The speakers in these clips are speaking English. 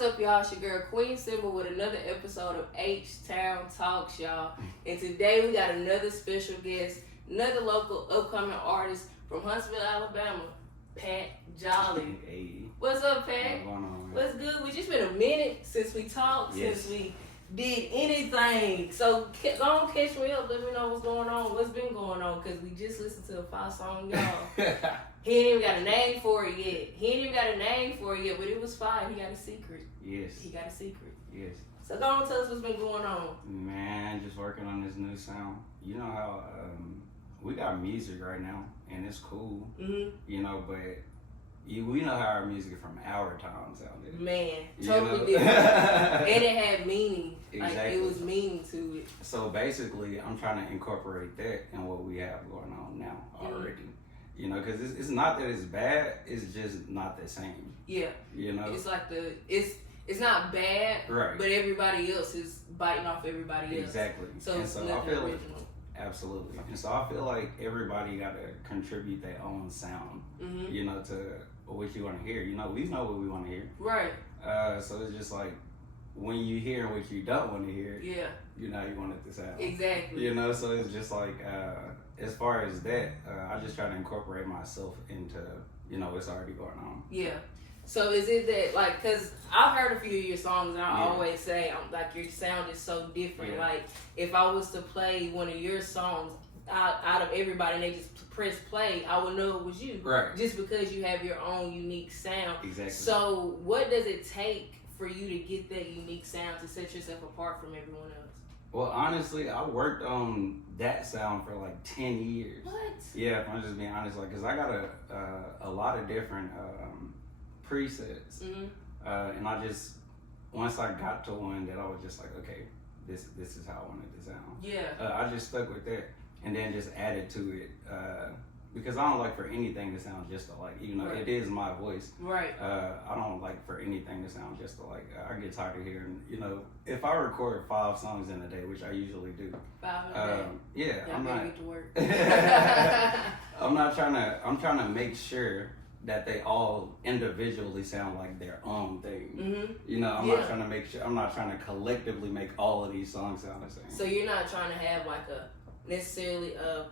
What's up, y'all? It's your girl Queen Simba with another episode of HTOWN Talks, y'all. And today we got another special guest, another local upcoming artist from Huntsville, Alabama, Pat Jolly. Hey. What's up, Pat? What's going on, man? What's good? We just been a minute since we talked, Yes. since we did anything. So go on, catch me up. Let me know what's going on, what's been going on, because we just listened to a 5-song, y'all. He ain't even got a name for it yet. But it was fine. He got a secret. Yes. He got a secret. Yes. So go on, tell us what's been going on. Man, just working on this new sound. You know how we got music right now, and it's cool. Mm-hmm. You know, but we know how our music from our time sounded. Man, You totally know? different. And it had meaning. Exactly. Like, it was meaning to it. So basically, I'm trying to incorporate that in what we have going on now already. Mm-hmm. You know, because it's not that it's bad, it's just not the same. Yeah. You know? It's like it's not bad, Right. but everybody else is biting off everybody else. Exactly. So and it's so I nothing feel original. Absolutely. And so I feel like everybody got to contribute their own sound, Mm-hmm. you know, to what you want to hear. You know, we know what we want to hear. Right. So it's just like when you hear what you don't want to hear, Yeah. you know, you want it to sound. Exactly. You know, so it's just like, as far as that, I just try to incorporate myself into, you know, what's already going on. Yeah. So is it that, like, because I've heard a few of your songs and I Yeah. always say, like, your sound is so different. Yeah. Like, if I was to play one of your songs out of everybody and they just press play, I would know it was you. Right. Just because you have your own unique sound. Exactly. So what does it take for you to get that unique sound to set yourself apart from everyone else? Well, honestly, I worked on that sound for like 10 years. What? Yeah, if I'm just being honest, like, cause I got a lot of different presets, Mm-hmm. and I just once I got to one that I was just like, okay, this is how I wanted to sound. Yeah. I just stuck with that, and then just added to it because I don't like for anything to sound just alike, even though Right. it is my voice. Right. I don't like for anything to sound just alike. I get tired of hearing, you know, if I record 5 songs in a day, which I usually do. 5 in a day. Yeah, Y'all I'm better not. get to work. I'm trying to make sure that they all individually sound like their own thing. Mm-hmm. You know, I'm Yeah. not trying to make sure. I'm not trying to collectively make all of these songs sound the same. So you're not trying to have like a necessarily a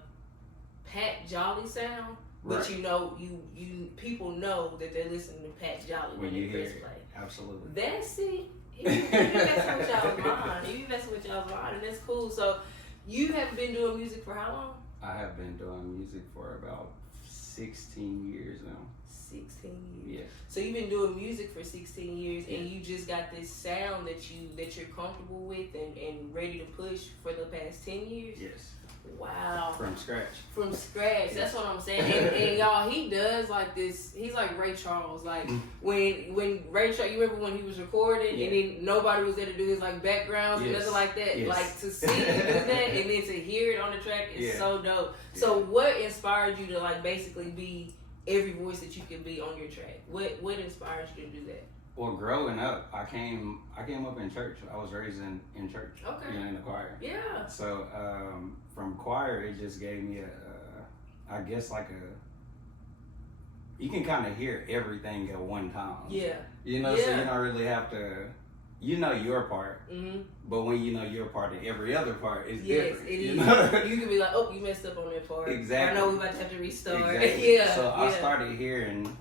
Pat Jolly sound, but Right. you know, you people know that they're listening to Pat Jolly when you they hear press it, play. absolutely. That's it. You messing with y'all's mind. You messing with y'all's mind, and that's cool. So you have been doing music for how long? I have been doing music for about 16 years now. 16 years. Yeah. So you've been doing music for 16 years, Yeah. and you just got this sound that you're comfortable with and ready to push for the past 10 years. Yes. Wow. From scratch. From scratch. That's what I'm saying. And y'all, he does like this. He's like Ray Charles. Like when Ray Charles, you remember when he was recording Yeah. and then nobody was there to do his like backgrounds and Yes. nothing like that. Yes. Like to see him do that and then to hear it on the track is Yeah. so dope. Yeah. So what inspired you to like basically be every voice that you could be on your track? What inspires you to do that? Well, growing up, I came up in church. I was raised in church. Okay. You know, in the choir. Yeah. So from choir, it just gave me I guess like you can kind of hear everything at one time. Yeah. You know, Yeah. so you don't really have to. You know your part, Mm-hmm. but when you know your part, and every other part is Yes, different. it you is. know? You could be like, oh, you messed up on that part. Exactly. I know we about to have to restart. Exactly. Yeah. So I yeah. started hearing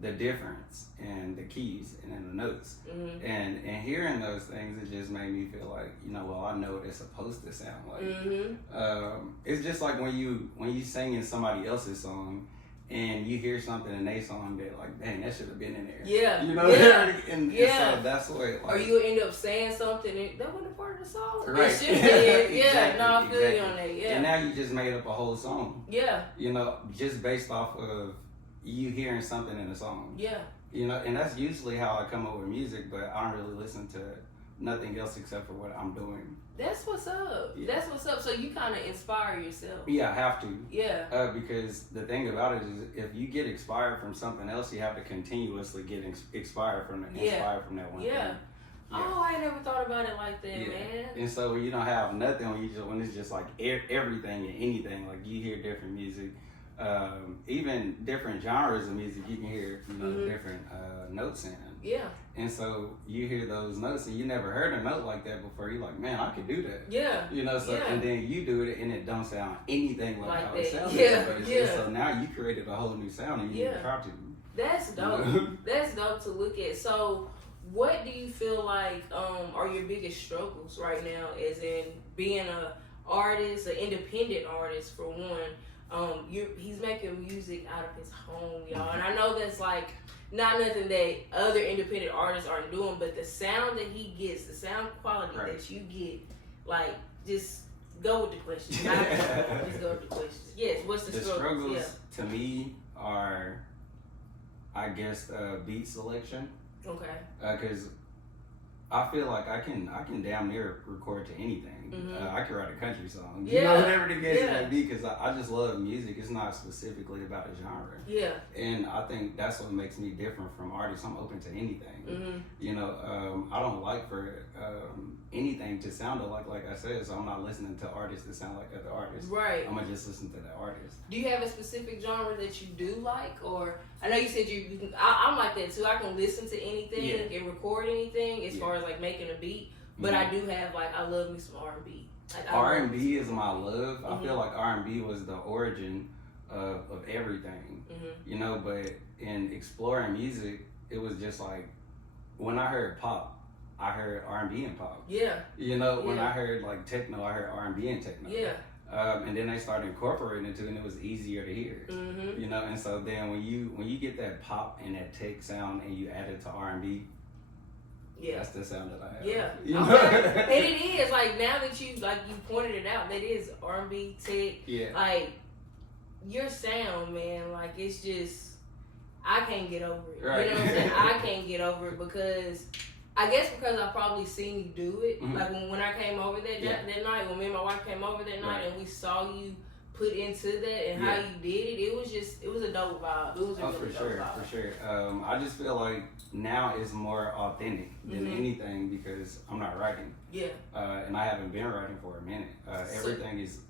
the difference in the keys and in the notes. Mm-hmm. And hearing those things, it just made me feel like, you know, well, I know what it's supposed to sound like. Mm-hmm. It's just like when you singing somebody else's song and you hear something in their song that like, dang, that should have been in there. Yeah. You know, Yeah. and Yeah. so that's what. Like, Or you end up saying something and that wasn't a part of the song. Right. It should have been. Yeah. Exactly, No, I feel you exactly. on that. Yeah. And now you just made up a whole song. Yeah. You know, just based off of you hearing something in the song. Yeah. You know, and that's usually how I come up with music, but I don't really listen to nothing else except for what I'm doing. That's what's up. Yeah. That's what's up. So you kind of inspire yourself. Yeah, I have to. Yeah. Because the thing about it is, if you get inspired from something else, you have to continuously get inspired from that one thing. Yeah. Oh, I never thought about it like that, Yeah. man. And so when you don't have nothing, when it's just like everything and anything, like you hear different music, Even different genres of music, you can hear, different notes in. Yeah. And so you hear those notes and you never heard a note like that before. You're like, man, I could do that. Yeah. And then you do it and it don't sound anything like how that. it sounds. Yeah. So now you created a whole new sound and you didn't try to. That's dope. That's dope to look at. So what do you feel like are your biggest struggles right now, as in being a artist, an independent artist for one? He's making music out of his home, y'all. And I know that's like not nothing that other independent artists aren't doing, but the sound that he gets, the sound quality that you get, like, just go with the question. Just go with the question. Yes, what's the struggles? The struggles to me are, I guess, beat selection. Okay. Because I feel like I can damn near record to anything. I can write a country song. Whatever the case may be, because I just love music. It's not specifically about a genre. Yeah. And I think that's what makes me different from artists. I'm open to anything. I don't like for anything to sound like I said, so I'm not listening to artists that sound like other artists. Right. I'm gonna just listen to that artist. Do you have a specific genre that you do like, or I know you said you can, I'm like that too. I can listen to anything and record anything as far as like making a beat. But I do have I love me some R&B. R&B is my love. I feel like R&B was the origin of everything. But in exploring music, it was just like when I heard pop, I heard R&B and pop. Yeah. When I heard like techno, I heard R&B and techno. Yeah. And then they started incorporating it too, and it was easier to hear. And so then when you get that pop and that tech sound and you add it to R&B. Yeah, that's the sound that I have. Yeah, okay. And it is like now that you pointed it out, that is R&B tech. Yeah, like your sound, man. Like it's just I can't get over it. Right. You know what I'm saying? I can't get over it because I guess because I probably seen you do it. Like when I came over that night, when me and my wife came over that night, and we saw you put into that and how you did it, it was a dope vibe. It was a really dope vibe. For sure. I just feel like now it's more authentic than anything because I'm not writing. Yeah. And I haven't been writing for a minute.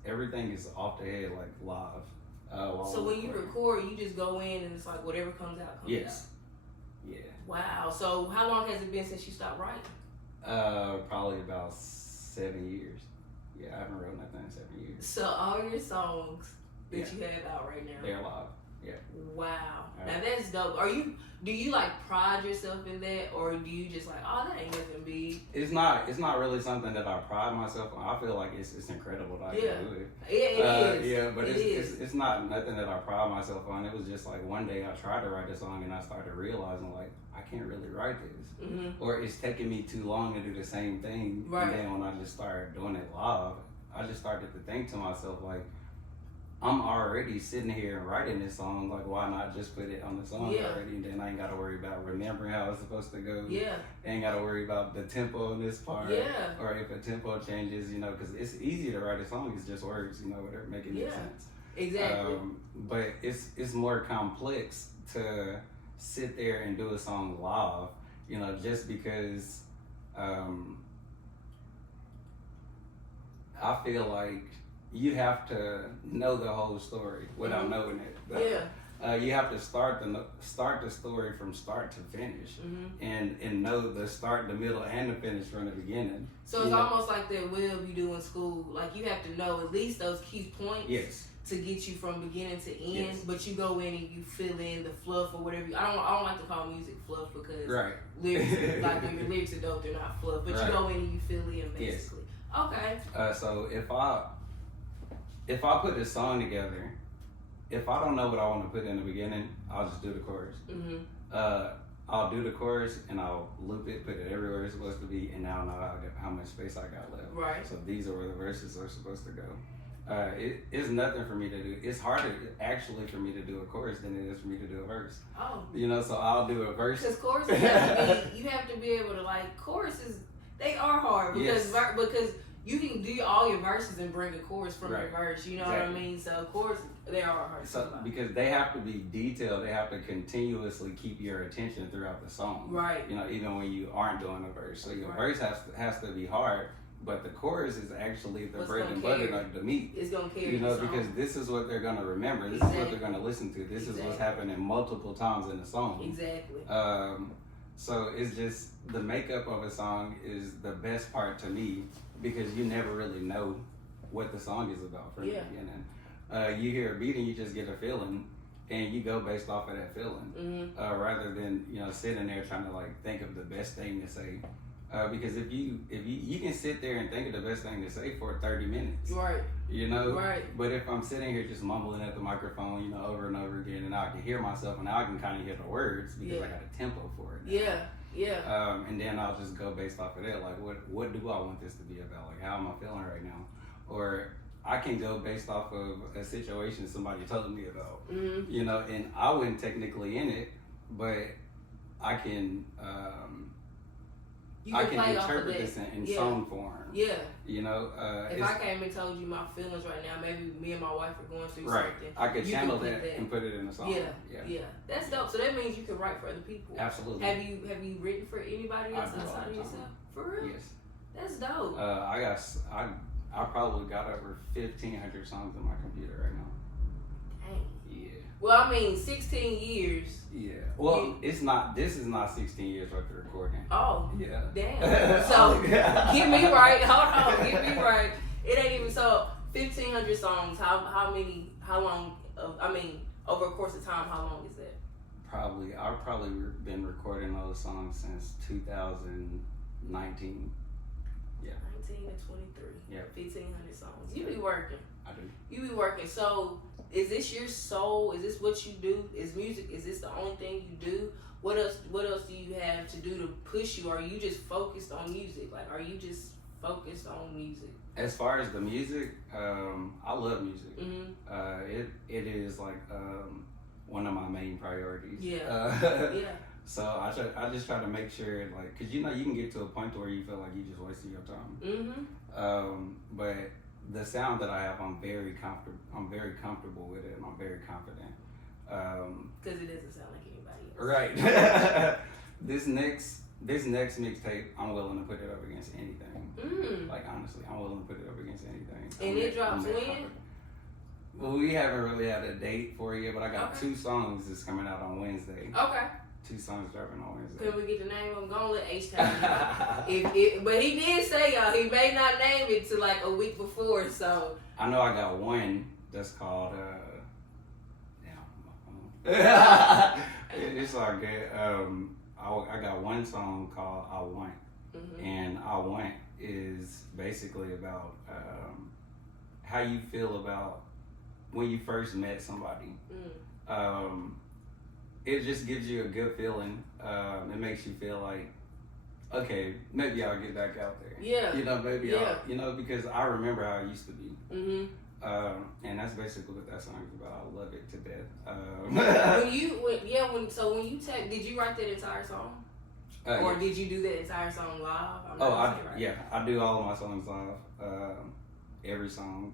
Everything is off the head, like live. So when you record, you just go in and it's like whatever comes out comes out. Yeah. Wow. So how long has it been since you stopped writing? Probably about 7 years. Yeah, I haven't wrote nothing in 7 years. So all your songs that you have out right now, they're live. Yeah. Wow. Now that's dope. Do you like pride yourself in that, or do you just like, oh, that ain't nothing big? It's not really something that I pride myself on. I feel like it's incredible that I can do it. Yeah, it is. Yeah, but it's not nothing that I pride myself on. It was just like one day I tried to write a song and I started realizing like I can't really write this, or it's taking me too long to do the same thing. Right. And then when I just started doing it live, I just started to think to myself like, I'm already sitting here and writing this song, like why not just put it on the song already, and then I ain't gotta worry about remembering how it's supposed to go. Yeah. Ain't gotta worry about the tempo in this part. Yeah. Or if a tempo changes, because it's easy to write a song, it's just words, whatever making sense. Exactly. But it's more complex to sit there and do a song live, just because I feel like you have to know the whole story without knowing it. But, you have to start the story from start to finish, and know the start, the middle, and the finish from the beginning. So it's almost like that will you do in school. Like you have to know at least those key points. Yes. To get you from beginning to end, but you go in and you fill in the fluff or whatever. I don't like to call music fluff because lyrics, like when your lyrics are dope, they're not fluff. But you go in and you fill in basically. Yes. Okay. So if I put a song together, if I don't know what I want to put in the beginning, I'll just do the chorus. I'll do the chorus and I'll loop it, put it everywhere it's supposed to be, and now I know how much space I got left. Right. So these are where the verses are supposed to go. It's nothing for me to do. It's harder actually for me to do a chorus than it is for me to do a verse. Oh. So I'll do a verse. Because choruses you have to be able to choruses, they are hard because you can do all your verses and bring a chorus from your verse. You know what I mean? So chorus, they are hard. So because they have to be detailed, they have to continuously keep your attention throughout the song. Right. Even when you aren't doing a verse. So your verse has to be hard, but the chorus is actually the What's bread and butter, like the meat. It's gonna carry. You know, because this is what they're gonna remember. This is what they're gonna listen to. This is what's happening multiple times in the song. Exactly. So it's just the makeup of a song is the best part to me because you never really know what the song is about from the beginning. You hear a beat and you just get a feeling, and you go based off of that feeling, rather than sitting there trying to like think of the best thing to say. Because if you can sit there and think of the best thing to say for 30 minutes, right? Right. But if I'm sitting here just mumbling at the microphone, over and over again, and I can hear myself, and now I can kind of hear the words because I got a tempo for it. Now. And then I'll just go based off of that. Like, what do I want this to be about? Like, how am I feeling right now? Or I can go based off of a situation somebody told me about, and I wasn't technically in it, but I can. I can interpret this in song form. Yeah. If I came and told you my feelings right now, maybe me and my wife are going through right. something. I could channel that and put it in a song. Yeah. That's dope. So that means you can write for other people. Absolutely. Have you written for anybody else outside of yourself? For real? Yes. That's dope. I probably got over 1,500 songs on my computer right now. Dang. Yeah. Well, I mean, 16 years. Yeah. Well, it's not. This is not 16 years worth of recording. Oh. Yeah. Damn. So get me right. Hold on. Get me right. It ain't even so. 1,500 songs. How many? How long? Over a course of time, how long is that? I've probably been recording those songs since 2019. Yeah. 19 to 23. Yeah. 1,500 songs. You be working. I do. You be working. So, is this your soul? Is this what you do? Is music? Is this the only thing you do? What else do you have to do to push you? Or are you just focused on music? Like, are you just focused on music? As far as the music, I love music. It is like one of my main priorities. Yeah. So I just try to make sure, like, cause you can get to a point where you feel like you just wasting your time. But the sound that I have, I'm very comfortable with it, and I'm very confident. Cause it doesn't sound like anybody else. Right. This next mixtape, I'm willing to put it up against anything. Like, honestly, I'm willing to put it up against anything. And it drops when? Well, we haven't really had a date for it yet, but I got 2 songs that's coming out on Wednesday. Okay. 2 songs dropping on Wednesday. Can we get the name? I'm gonna let HTOWN know. But he did say, y'all, he may not name it till like a week before, so. I know I got one that's called, it's all good. I got one song called I Want. And I Want is basically about how you feel about when you first met somebody. It just gives you a good feeling. It makes you feel like, okay, maybe I'll get back out there. Yeah. Maybe I'll, because I remember how it used to be. And that's basically what that song is about. I love it to death. When you did you write that entire song? Or did you do that entire song live? I do all of my songs live. Every song.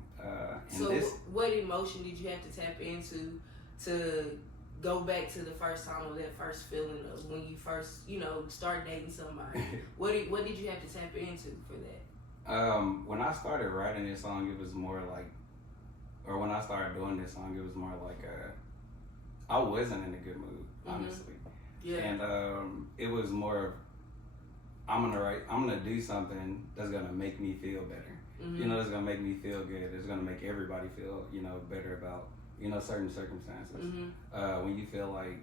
What emotion did you have to tap into to go back to the first time of that first feeling of when you first, start dating somebody? What did you have to tap into for that? When I started writing this song, it was more like, or when I started doing this song, it was more like I wasn't in a good mood, honestly. Yeah. And it was more of, I'm gonna do something that's gonna make me feel better. It's gonna make me feel good. It's gonna make everybody feel, better about, certain circumstances. When you feel like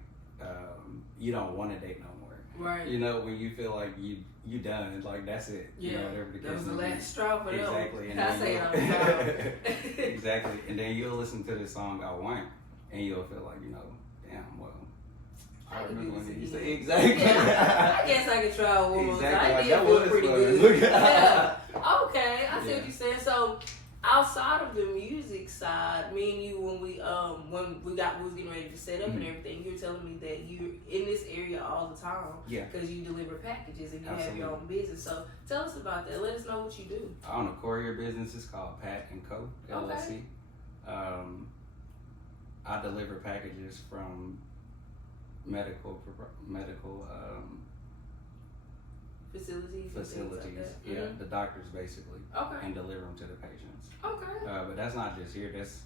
you don't want to date no more. Right. When you feel like you done, like that's it. Yeah. Whatever the case that was the last straw for them. Exactly. And I say it all the time. Exactly. And then you'll listen to the song I Want, and you'll feel like, damn, well, I remember when you say exactly. Yeah. I guess I could try one more. Exactly. I did feel pretty good. Yeah. Okay, I see what you're saying. So, outside of the music side, me and you, when we was getting ready to set up and everything, you were telling me that you're in this area all the time. Yeah. Because you deliver packages and you Absolutely. have your own business. So, tell us about that. Let us know what you do. I own a courier business. It's called Pat & Co. LLC. Okay. I deliver packages from medical facilities. Yeah, the doctors basically. Okay. And deliver them to the patients. Okay. But that's not just here. That's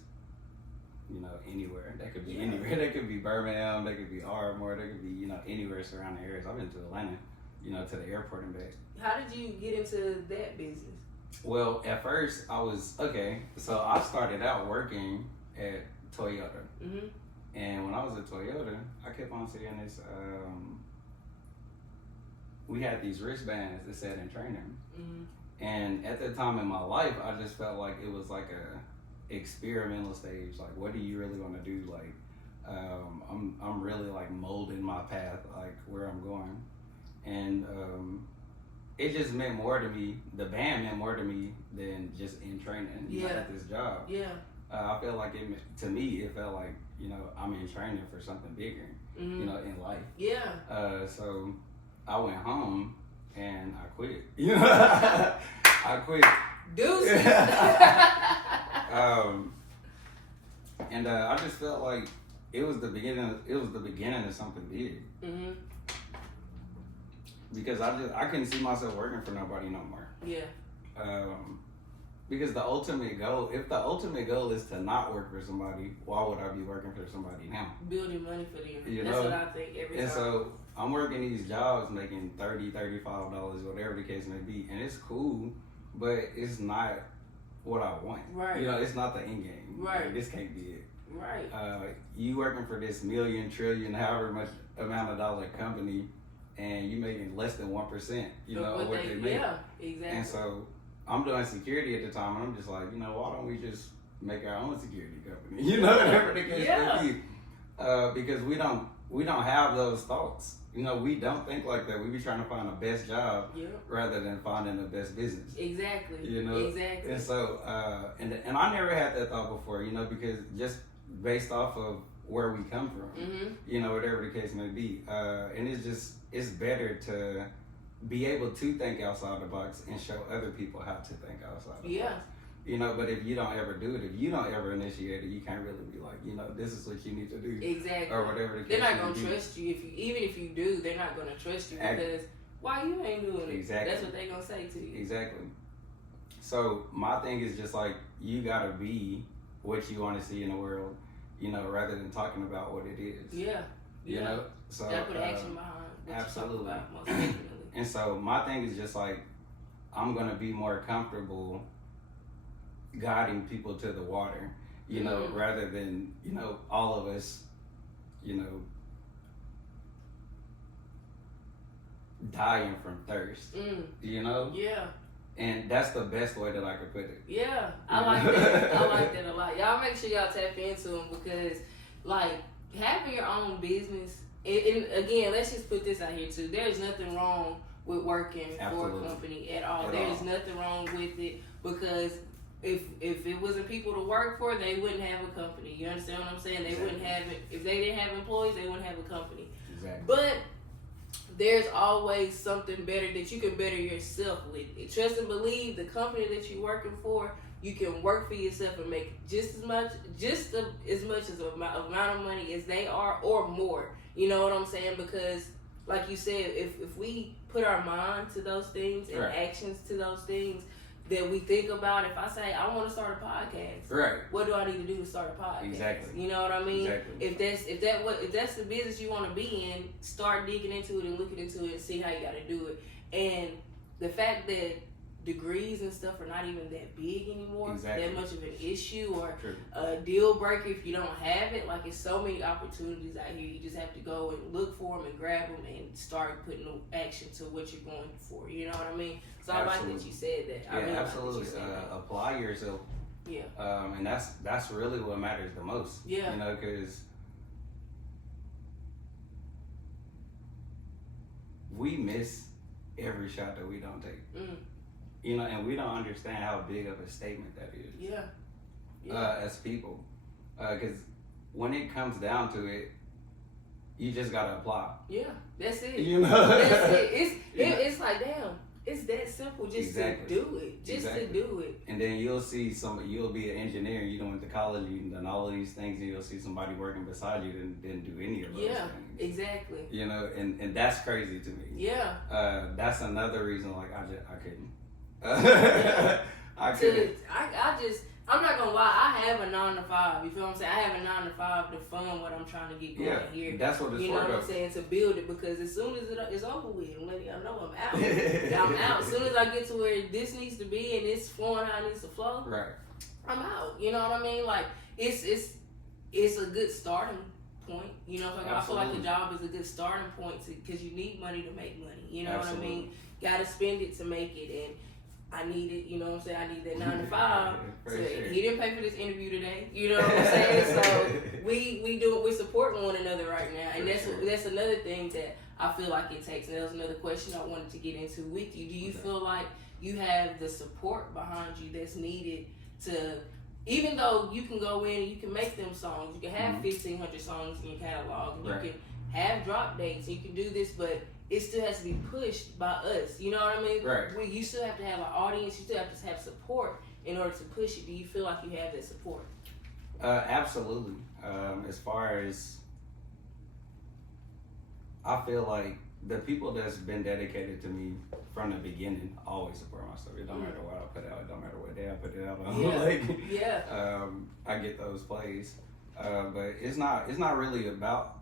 anywhere. That could be anywhere. That could be Birmingham. That could be Ardmore. That could be anywhere surrounding areas. I've been to Atlanta, to the airport and back. How did you get into that business? Well, at first I was so I started out working at Toyota. Mm-hmm. And when I was at Toyota, I kept on seeing this. We had these wristbands that said in training. Mm-hmm. And at that time in my life, I just felt like it was like a experimental stage. Like, what do you really want to do? Like, I'm really like molding my path, like where I'm going. And it just meant more to me. The band meant more to me than just in training. At this job. Yeah. I felt like it felt like I'm in training for something bigger. Mm-hmm. In life. Yeah. So I went home and I quit. I quit. Deuces. And I just felt like it was the beginning. It was the beginning of something big. Mm-hmm. Because I couldn't see myself working for nobody no more. Yeah. Because the ultimate goal, if the ultimate goal is to not work for somebody, why would I be working for somebody now? Building money for them. That's what I think every time. And so I'm working these jobs making $30, $35, whatever the case may be, and it's cool, but it's not what I want. Right. It's not the end game. Right. Like, this can't be it. Right. You working for this million, trillion, however much amount of dollar company, and you making less than 1%, of what they make. Yeah, exactly. And so I'm doing security at the time, and I'm just like, why don't we just make our own security company? Whatever the case may be. Because we don't have those thoughts. We don't think like that. We be trying to find the best job rather than finding the best business. Exactly. Exactly. And so, and I never had that thought before, because just based off of where we come from, mm-hmm. Whatever the case may be. And it's better to be able to think outside the box and show other people how to think outside the box. But if you don't ever do it, if you don't ever initiate it, you can't really be like, this is what you need to do. Exactly. Or whatever the case. They're not going to trust you. Even if you do, they're not going to trust you because why you ain't doing it? Exactly. That's what they're going to say to you. Exactly. So my thing is just like, you got to be what you want to see in the world, rather than talking about what it is. Yeah. So you got to put action behind what absolutely. You talk about, most definitely. And so my thing is just like, I'm going to be more comfortable guiding people to the water, mm-hmm. rather than, all of us, dying from thirst, Yeah. And that's the best way that I could put it. Yeah, I like that. I like that a lot. Y'all make sure y'all tap into them because, like, having your own business, and again, let's just put this out here too. There's nothing wrong with working Absolutely. For a company at all. There's nothing wrong with it because if it wasn't people to work for, they wouldn't have a company. You understand what I'm saying? They wouldn't have it. If they didn't have employees, they wouldn't have a company. Exactly. But there's always something better that you can better yourself with. Trust and believe the company that you're working for, you can work for yourself and make just as much as amount of money as they are or more. You know what I'm saying? Because like you said, if we put our mind to those things and actions to those things that we think about, if I say I want to start a podcast, what do I need to do to start a podcast? Exactly. You know what I mean? Exactly. If that's the business you want to be in, start digging into it and looking into it and see how you got to do it. And the fact that degrees and stuff are not even that big anymore, that much of an issue or a deal breaker if you don't have it. Like, it's so many opportunities out here. You just have to go and look for them and grab them and start putting action to what you're going for. You know what I mean? So I like that you said that. Yeah, really absolutely. Apply yourself. Yeah. And that's really what matters the most. Yeah. Because we miss every shot that we don't take. And we don't understand how big of a statement that is. Yeah. As people. Because when it comes down to it, you just gotta apply. Yeah, that's it. That's it. It's like, damn, It's that simple, just to do it. Just to do it. And then you'll be an engineer, you went to college, you've done all of these things, and you'll see somebody working beside you that didn't do any of those things. Yeah, exactly. You know, and that's crazy to me. Yeah. That's another reason, like, I couldn't. I'm not gonna lie, I have a 9 to 5. You feel what I'm saying? I have a 9 to 5 to fund what I'm trying to get going here. That's what it's for. You know what I'm saying? To build it, because as soon as it's over with, I'm letting y'all know I'm out. I'm out. As soon as I get to where this needs to be and it's flowing how it needs to flow, right, I'm out. You know what I mean? Like it's a good starting point. You know what I mean? I feel like the job is a good starting point because you need money to make money. You know what I mean? Gotta spend it to make it, and I need it, you know what I'm saying? I need that 9 to 5. So he didn't pay for this interview today, you know what I'm saying? So we're supporting one another right now, and that's another thing that I feel like it takes. And that was another question I wanted to get into with you. Do you feel like you have the support behind you that's needed to, even though you can go in and you can make them songs, you can have 1,500 songs in your catalog, and you can have drop dates, and you can do this, but it still has to be pushed by us. You know what I mean? Right. You still have to have an audience. You still have to have support in order to push it. Do you feel like you have that support? Absolutely. As far as, I feel like the people that's been dedicated to me from the beginning always support my stuff. It don't matter what I put out. It don't matter what day I put it out on. I get those plays. But it's not really about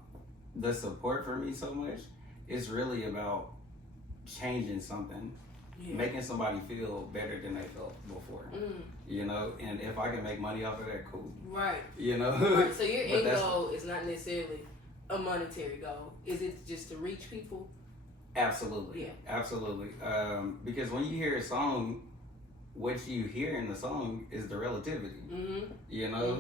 the support for me so much. It's really about changing something, making somebody feel better than they felt before. You know, and if I can make money off of that, cool. Right. You know. Right. So your end goal is not necessarily a monetary goal. Is it just to reach people? Absolutely. Yeah. Absolutely. Because when you hear a song, what you hear in the song is the relativity. You know,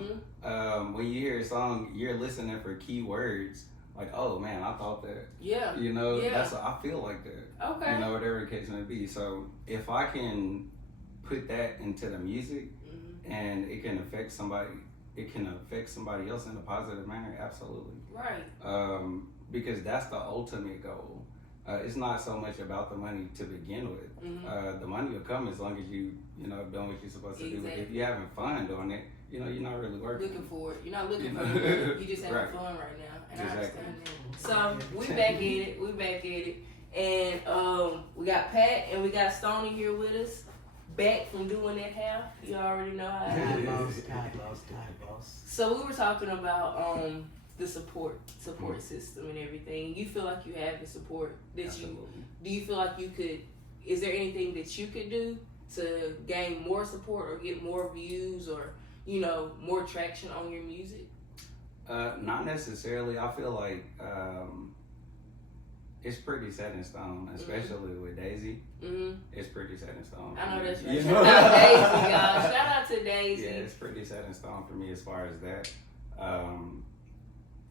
when you hear a song, you're listening for key words. Like, oh man, I thought that. Yeah. You know, I feel like that. Okay. You know, whatever the case may be. So if I can put that into the music and it can affect somebody else in a positive manner, absolutely. Right. Because that's the ultimate goal. It's not so much about the money to begin with. The money will come as long as you doing what you're supposed to do. But if you're having fun doing it, you know, you're not really working. Looking for it. You're not looking for it. You're just having fun right now. And I understand that. So we back at it. And we got Pat and we got Stoney here with us. Back from doing that half. You already know how it is. Time boss. So we were talking about the support system and everything. You feel like you have the support that Absolutely. Do you feel like you could, is there anything that you could do to gain more support or get more views or, you know, more traction on your music? Not necessarily. I feel like it's pretty set in stone, especially with Daisy. It's pretty set in stone. I know that's right. Shout out Daisy, y'all. Shout out to Daisy. Yeah, it's pretty set in stone for me as far as that.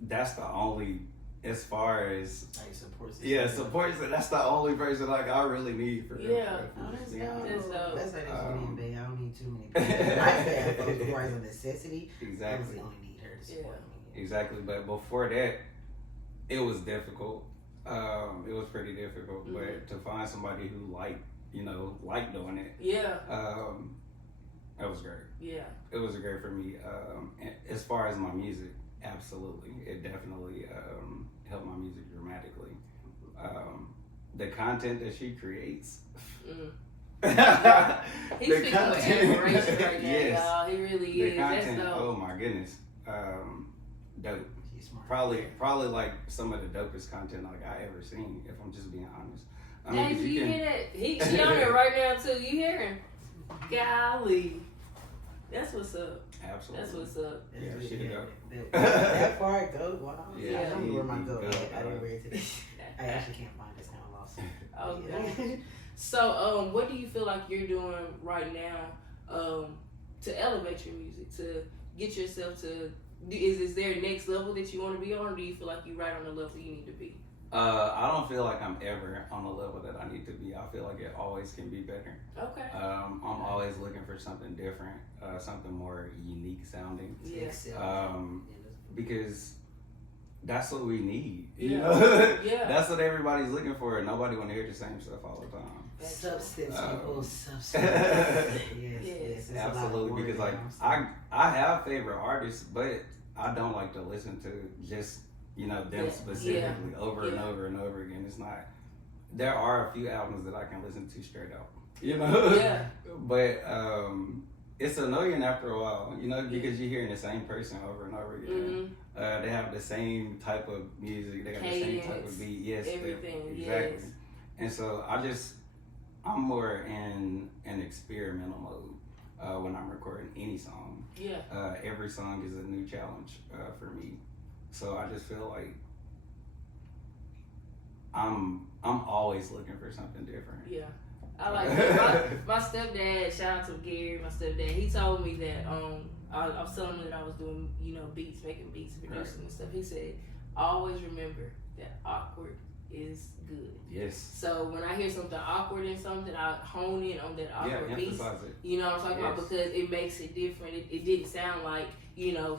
That's the only, as far as support. So that's the only person like I really need for real. Yeah, that's dope. That's like I don't need too many people. I have folks before it's a necessity. Exactly. I really only need her to support me. Exactly, but before that, it was difficult. It was pretty difficult, but to find somebody who liked doing it. Yeah. That was great. Yeah. It was great for me. As far as my music, absolutely. It definitely helped my music dramatically. The content that she creates. He's speaking with inspiration right now, y'all. He really is. The content, that's dope. oh my goodness. Dope. Probably like some of the dopest content like I ever seen, if I'm just being honest. I mean, Dave, you hear that? She on there right now too. You hear him? Golly. That's what's up. Absolutely. That's what's up. Yeah, she did go. That part go. Wow. Yeah, I don't know where my go at. I didn't read it today. I actually can't find this now. I lost it. Oh, yeah. So, what do you feel like you're doing right now to elevate your music, to get yourself to? Is there a next level that you want to be on, or do you feel like you're right on the level you need to be? I don't feel like I'm ever on the level that I need to be. I feel like it always can be better. Okay. I'm always looking for something different, something more unique sounding. Yes. Because that's what we need. Yeah. You know? Yeah. That's what everybody's looking for. Nobody want to hear the same stuff all the time. Substance equals substance. Yes. Absolutely. Because like I have favorite artists, but I don't like to listen to just them specifically over and over and over again. It's not. There are a few albums that I can listen to straight up. Yeah. But it's annoying after a while, because you're hearing the same person over and over again. They have the same type of music. They got the same type of beat. Yes, everything. Exactly. Yes. And so I'm more in an experimental mode when I'm recording any song. Yeah. Every song is a new challenge for me. So I just feel like I'm always looking for something different. Yeah. I like that. My stepdad, shout out to Gary, my stepdad, he told me that I was telling him that I was doing, beats, making beats, producing and stuff. He said, always remember that awkward is good. Yes. So when I hear something awkward in something, I hone in on that awkward piece. You know what I'm talking about? Because it makes it different. It didn't sound like,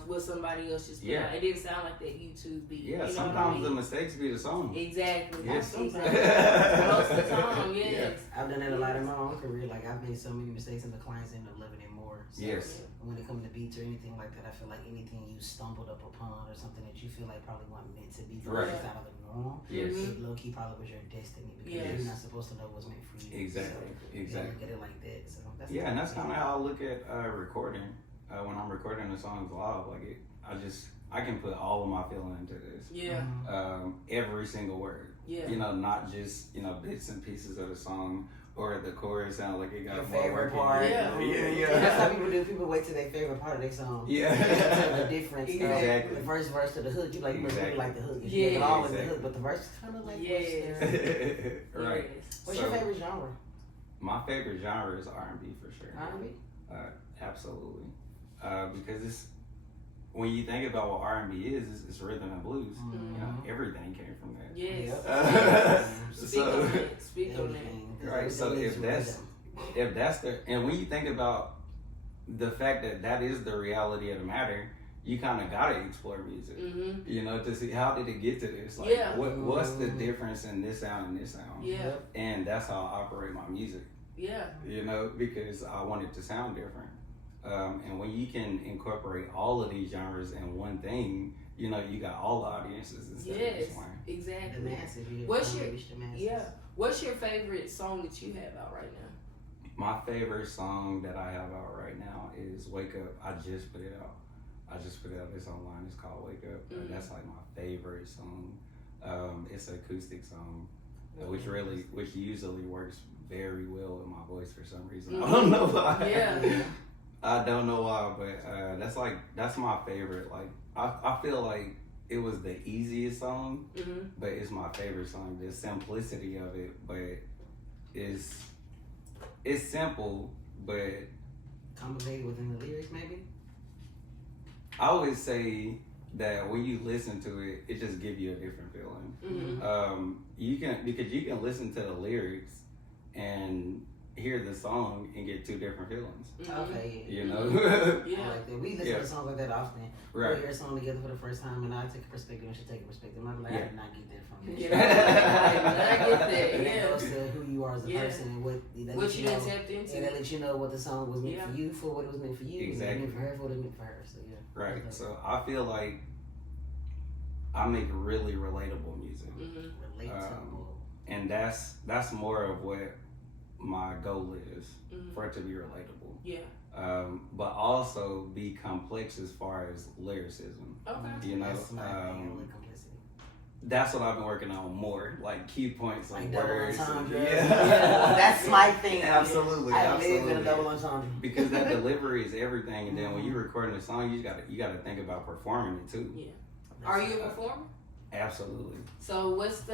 what somebody else just put out. It didn't sound like that YouTube beat. Yeah, sometimes the mistakes be the song. Exactly. Yes. Exactly. Most of the time, yes. Yeah. I've done that a lot in my own career. Like, I've made so many mistakes and the clients end up loving it more. So yes. When it comes to beats or anything like that, I feel like anything you stumbled up upon or something that you feel like probably wasn't meant to be for you out of the norm, it low-key probably was your destiny because you're not supposed to know what's meant for you. Exactly. So, exactly. Look at it like that. So that's and that's kind of how I look at recording. When I'm recording the songs live, like I can put all of my feeling into this. Yeah. Every single word. Yeah. Not just bits and pieces of the song or the chorus sound like it got your more favorite work. part. Yeah. That's how people do. People wait till their favorite part of their song. Yeah. The difference. Exactly. The first verse to the hook, you like really like the hook. Yeah. It's always the hook, but the verse is kind of like right. What's your favorite genre? My favorite genre is R&B for sure. R&B? Absolutely. Because when you think about what R&B is, it's rhythm and blues. Everything came from that. Yes. Speak on that. Right. So if that's and when you think about the fact that is the reality of the matter, you kind of gotta explore music. To see how did it get to this. Like, what's the difference in this sound and this sound? Yeah. And that's how I operate my music. Yeah. Because I want it to sound different. And when you can incorporate all of these genres in one thing, you got all the audiences instead of just one. Exactly. The masses. What's your favorite song that you have out right now? My favorite song that I have out right now is "Wake Up." I just put it out. It's online. It's called "Wake Up." That's like my favorite song. It's an acoustic song, which usually works very well with my voice for some reason. I don't know why. Yeah. I don't know why, but that's my favorite. Like I feel like it was the easiest song, but it's my favorite song. The simplicity of it, but it's simple, but complicated within the lyrics, maybe. I always say that when you listen to it, it just gives you a different feeling. You can listen to the lyrics and hear the song and get two different feelings. Okay. Yeah. I like that. We listen to songs like that often. Right. We hear a song together for the first time, and I take a perspective, and she take a perspective. I'm like, I did not get that from you. I get that. And that goes to who you are as a person and what you done tapped into. And that lets you know what the song was meant for you, for what it was meant for you, exactly. meant for her, for what it meant for her. So Right. So I feel like I make really relatable music. Relatable. And that's more of what my goal is, for it to be relatable. Yeah. But also be complex as far as lyricism. Okay. That's my thing with complicity. That's what I've been working on more, like key points, like words. That's my thing. Absolutely. I live in a double entendre. Because that delivery is everything, and then when you're recording a song, you gotta think about performing it too. Yeah. Are you a performer? Absolutely. So what's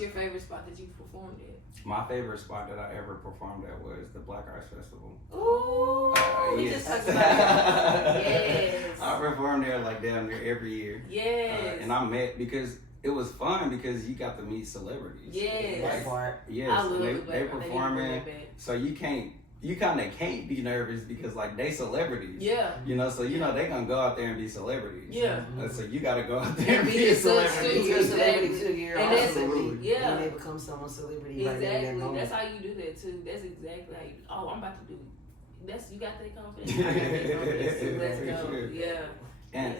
your favorite spot that you've performed at? My favorite spot that I ever performed at was the Black Arts Festival. Ooh, we just talked about it. Yes. I performed there like damn near every year. Yes. And I met because it was fun because you got to meet celebrities. Yes. Like, yes. I love they performing. So you can't you kind of can't be nervous because like they celebrities. Yeah. You know, so you know they gonna go out there and be celebrities. Yeah. So you gotta go out there and be a celebrity. You're a celebrity too. You're and a celebrity. Yeah. And they become someone's celebrity. Exactly. Right in that moment. That's how you do that too. That's exactly how you. Oh, I'm about to do. That's you got that confidence. I got that confidence too. Let's go. Sure. Yeah. And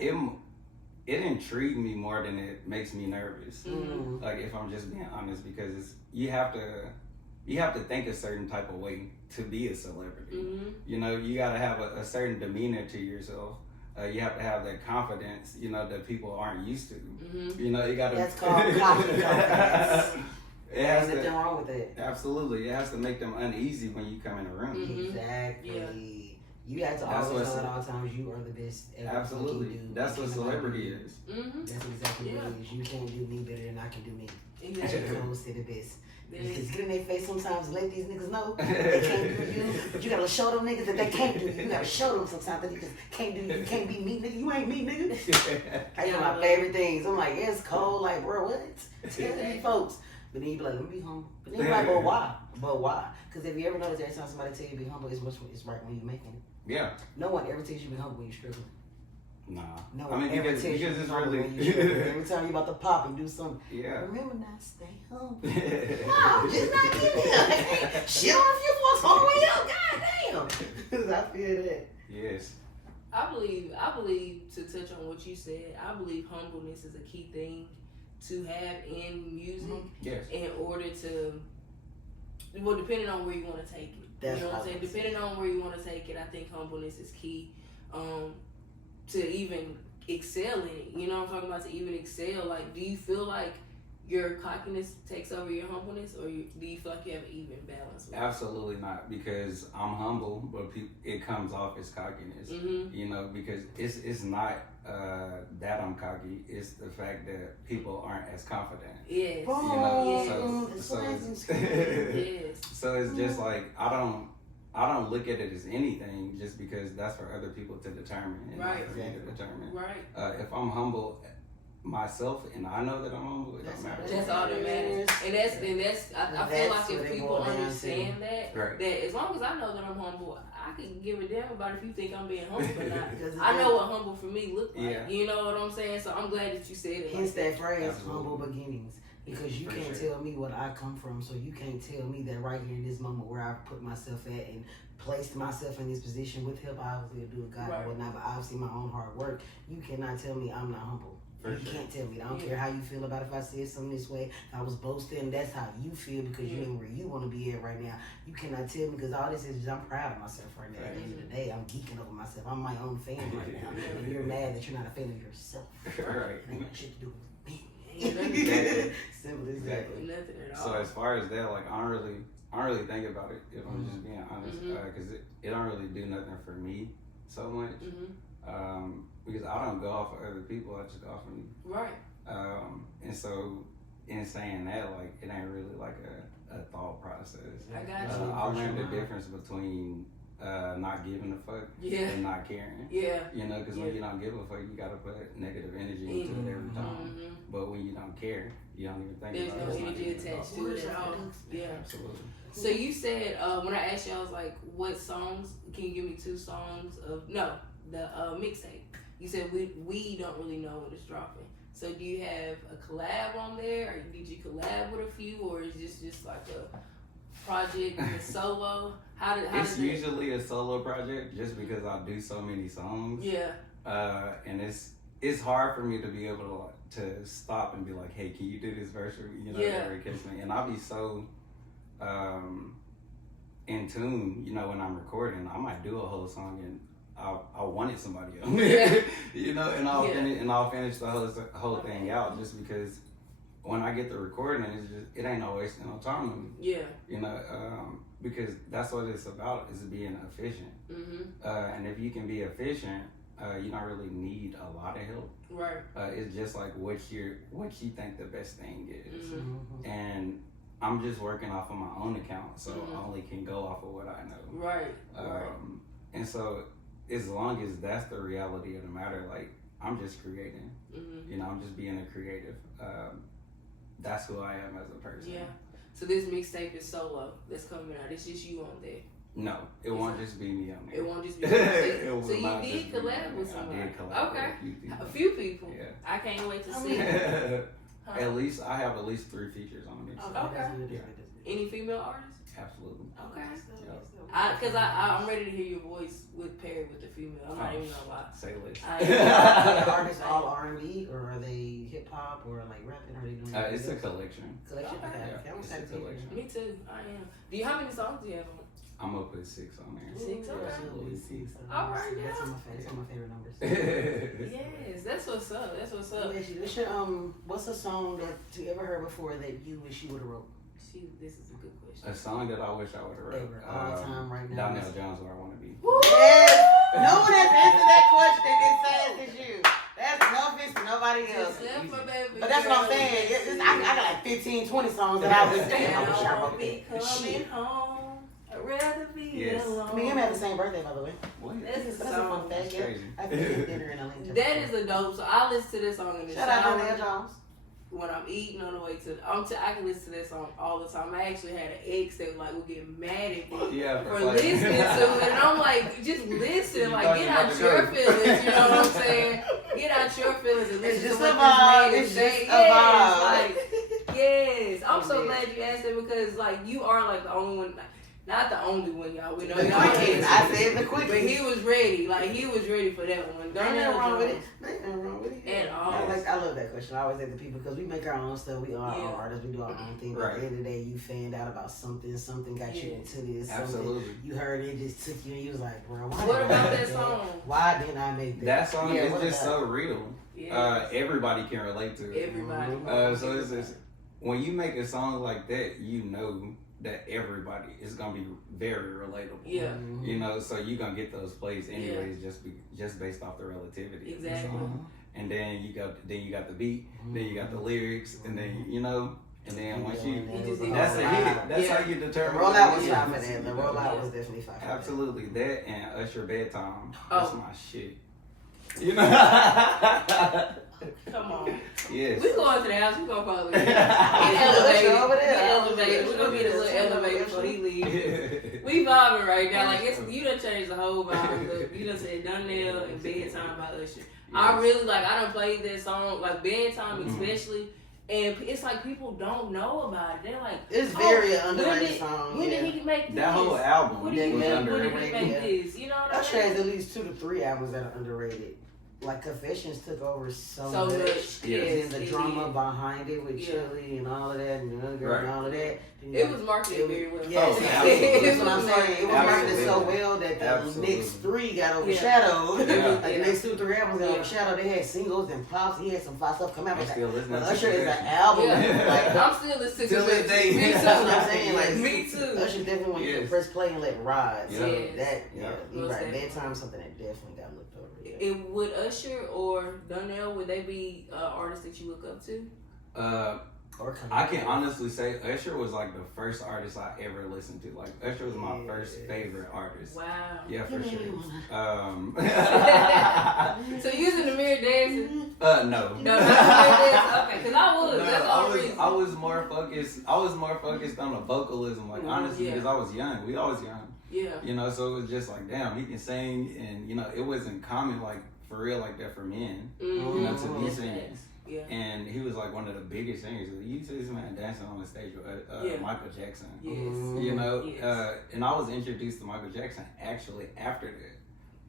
it intrigued me more than it makes me nervous. Mm-hmm. Like if I'm just being honest, because you have to think a certain type of way to be a celebrity. Mm-hmm. You know, you got to have a certain demeanor to yourself. You have to have that confidence, you know, that people aren't used to. Mm-hmm. You know, you got to. That's called confidence. There's nothing wrong with it. Absolutely, it has to make them uneasy when you come in a room. Mm-hmm. Exactly. Yeah. You have to always know at all times you are the best. Absolutely, that's what celebrity is. Mm-hmm. That's exactly what it is. You can't do me better than I can do me. Exactly. That's what say the best. Yes. Get in their face sometimes and let these niggas know they can't do you. But you gotta show them niggas that they can't do you. You gotta show them sometimes that niggas can't do you. You can't be me, nigga. You ain't me, nigga. That's one of my favorite things. I'm like, yeah, it's cold. Like, bro, what? Tell these folks. But then you be like, let me be humble. But then you like, but why? But why? Because if you ever notice every time somebody tell you to be humble, it's right when you're making it. Yeah. No one ever tells you to be humble when you're struggling. Nah. No I one mean, ever because tells you to be it's humble really. when you're struggling. Every time you about to pop and do something. Yeah. Remember now, stay humble. No, I'm just not getting here. I can't shit on a few folks all the way up. God damn. I feel that. Yes. I believe to touch on what you said, I believe humbleness is a key thing to have in music. Yes. In order to, well, depending on where you want to take it. That's you know what I'm what saying? I Depending on where you want to take it, I think humbleness is key to even excel in it. You know what I'm talking about? To even excel. Like, do you feel like your cockiness takes over your humbleness, or do you feel like you have an even balance with it? Absolutely not, because I'm humble, but it comes off as cockiness. Mm-hmm. You know, because it's not that I'm cocky. It's the fact that people aren't as confident. Yes. You know, Yes. so it's just like I don't look at it as anything just because that's for other people to determine and Right. not for me to determine. Right. If I'm humble myself and I know that I'm humble, it don't matter. That's all that matters. And that's I feel like if people understand that, right. that as long as I know that I'm humble, I can give a damn about if you think I'm being humble or not. I know what humble for me look like. Yeah. You know what I'm saying? So I'm glad that you said it. Hence that phrase, Absolutely. humble beginnings. Because you can't tell me what I come from, so you can't tell me that right here in this moment where I put myself at and placed myself in this position with help, obviously, to do with God Right. and whatnot, but obviously my own hard work. You cannot tell me I'm not humble. For You sure. can't tell me. I don't care how you feel about if I said something this way. If I was boasting, that's how you feel because you ain't where you want to be at right now. You cannot tell me because all this is I'm proud of myself right now. At the end of the day, I'm geeking over myself. I'm my own fan right now. And you're mad that you're not a fan of yourself. Right. It ain't got shit to do with me. Exactly. Simple as Exactly. Nothing at all. So as far as that, like I don't really think about it if I'm just being honest, because it don't really do nothing for me so much. Because I don't go off of other people, I just go off of me. Right. And so in saying that, like it ain't really like a thought process. I got you. I learned the difference between not giving a fuck and not caring. Yeah. You know, because when you don't give a fuck, you gotta put negative energy into it every time. But when you don't care, you don't even think There's about no it. energy attached to it at all. Yeah. Absolutely. So you said when I asked you, I was like, "What songs? Can you give me 2 songs of the mixtape?" You said we don't really know when it's dropping. So do you have a collab on there, or did you collab with a few, or is this just like a project and a solo? It's usually a solo project just because I do so many songs. Yeah. And it's hard for me to be able to stop and be like, hey, can you do this verse for me? You know, every case me. And I'll be so in tune, you know, when I'm recording, I might do a whole song and I wanted somebody else. Yeah. You know, and I'll finish the whole thing out just because when I get the recording, it ain't no wasting no time with me. Yeah. You know, because that's what it's about, is being efficient. And if you can be efficient, you don't really need a lot of help. Right. It's just like what you think the best thing is. And I'm just working off of my own account, so I only can go off of what I know. Right. And so as long as that's the reality of the matter, like I'm just creating. You know, I'm just being a creative. That's who I am as a person. Yeah. So this mixtape is solo that's coming out. It's just you on there. No, it won't just be me on there. It won't just be It so will you not did just be collab me. with somebody. I did collab Okay. with A few people. Yeah. I can't wait to see. I have at least 3 features on this. Okay. Any female artists? Absolutely. Okay. Cause I'm ready to hear your voice paired with the female. I'm not even gonna lie. Say less. Are the artists all R&B or are they hip hop or like rapping? Are they doing? It's a collection. Collection. Okay. Okay. It's a collection. Me too. I am. How many songs do you have on? I'm gonna put 6 on there. 6, okay. Absolutely 6. All right, That's yeah. one of my favorite numbers. Yes, that's what's up. That's what's up. What's a song that you ever heard before that you wish you would have wrote? This is a good question. A song that I wish I would have wrote. Ever, all time, right now. Donnell Jones, Where I Want to Be. Yes! No one has answered that question as fast as you. That's no offense to nobody else. But that's what I'm saying. I got like 15, 20 songs that I was saying. I wish I wrote that. Shit. Home. I'd rather be alone. Me and him have the same birthday, by the way. What? That's a That's a fun song. fact. Yeah. Crazy. I think dinner in Atlanta. That is a dope. So I listen to this song in the Shout out shower. Donnell Jones. When I'm eating on the way to, I can listen to that song all the time. I actually had an ex that would get mad at me for listening to it, and I'm like, just listen, like get out your feelings. You know what I'm saying? Get out your feelings and listen to what this man is saying. Yes, I'm so glad you asked that because like you are like the only one. Not the only one, y'all. We know y'all. I said the quickest. But he was ready. Like, he was ready for that one. Ain't nothing wrong with it. Ain't nothing wrong with it. At all. I love that question. I always ask the people because we make our own stuff. We are our own artists. We do our own thing. But at the end of the day, you fanned out about something. Something got you into this. Absolutely. You heard it, just took you, and you was like, bro, what about that song? Why didn't I make that? That song is just so real. Yes. Everybody can relate to it. Everybody. So it's just, when you make a song like that, you know that everybody is gonna be very relatable. Yeah. You know, so you're gonna get those plays anyways, just based off the relativity. Exactly. And then you got the beat, then you got the lyrics, and then and then once that's a hit. That's how you determine. The rollout was fine for that. The rollout was definitely fine. Absolutely, that and Usher Bedtime. Oh. That's my shit. You know. Come on. Yes. We going to the house. We gonna follow him. We're gonna be the little elevator before he leaves. We vibing right now. Like you done changed the whole vibe. Look, you done said Donnell and Bedtime by Usher. Yes. I really I done played that song like Bedtime especially. And it's like people don't know about it. They're like, it's very underrated song. When did he make this? That whole album. When did he make this? You know what I mean? Usher has at least 2 to 3 albums that are underrated. Like Confessions took over so much. Yes, and the drama behind it with Chili and all of that, and the other girl and all of that. It was marketed very well. Yes, that's what I'm saying. It was marketed so well that the next 3 got overshadowed. Like the next 2 or 3 albums got overshadowed. They had singles and pops. He had some fly stuff come out. But Usher is an album. Like, I'm still listening to it. Me too. That's what I'm saying. Like, me too. Usher definitely when you press play and let ride. So that, you're right. Bedtime's something that definitely got looked over. Would Usher or Donnell, would they be artists that you look up to? I can honestly say Usher was like the first artist I ever listened to. Like Usher was my first favorite artist. Wow. Yeah, for sure. So you was in the mirror dancing? No. No, not the mirror dancing. Okay, because I was. That's the only reason. I was more focused on the vocalism. Like honestly, because I was young. We always young. Yeah. You know, so it was just like, damn, he can sing, and you know, it wasn't common like for real like that for men. You know, to be singing. Yeah. And he was like one of the biggest singers. You see this man dancing on the stage with Michael Jackson. Yes. You know, and I was introduced to Michael Jackson actually after that.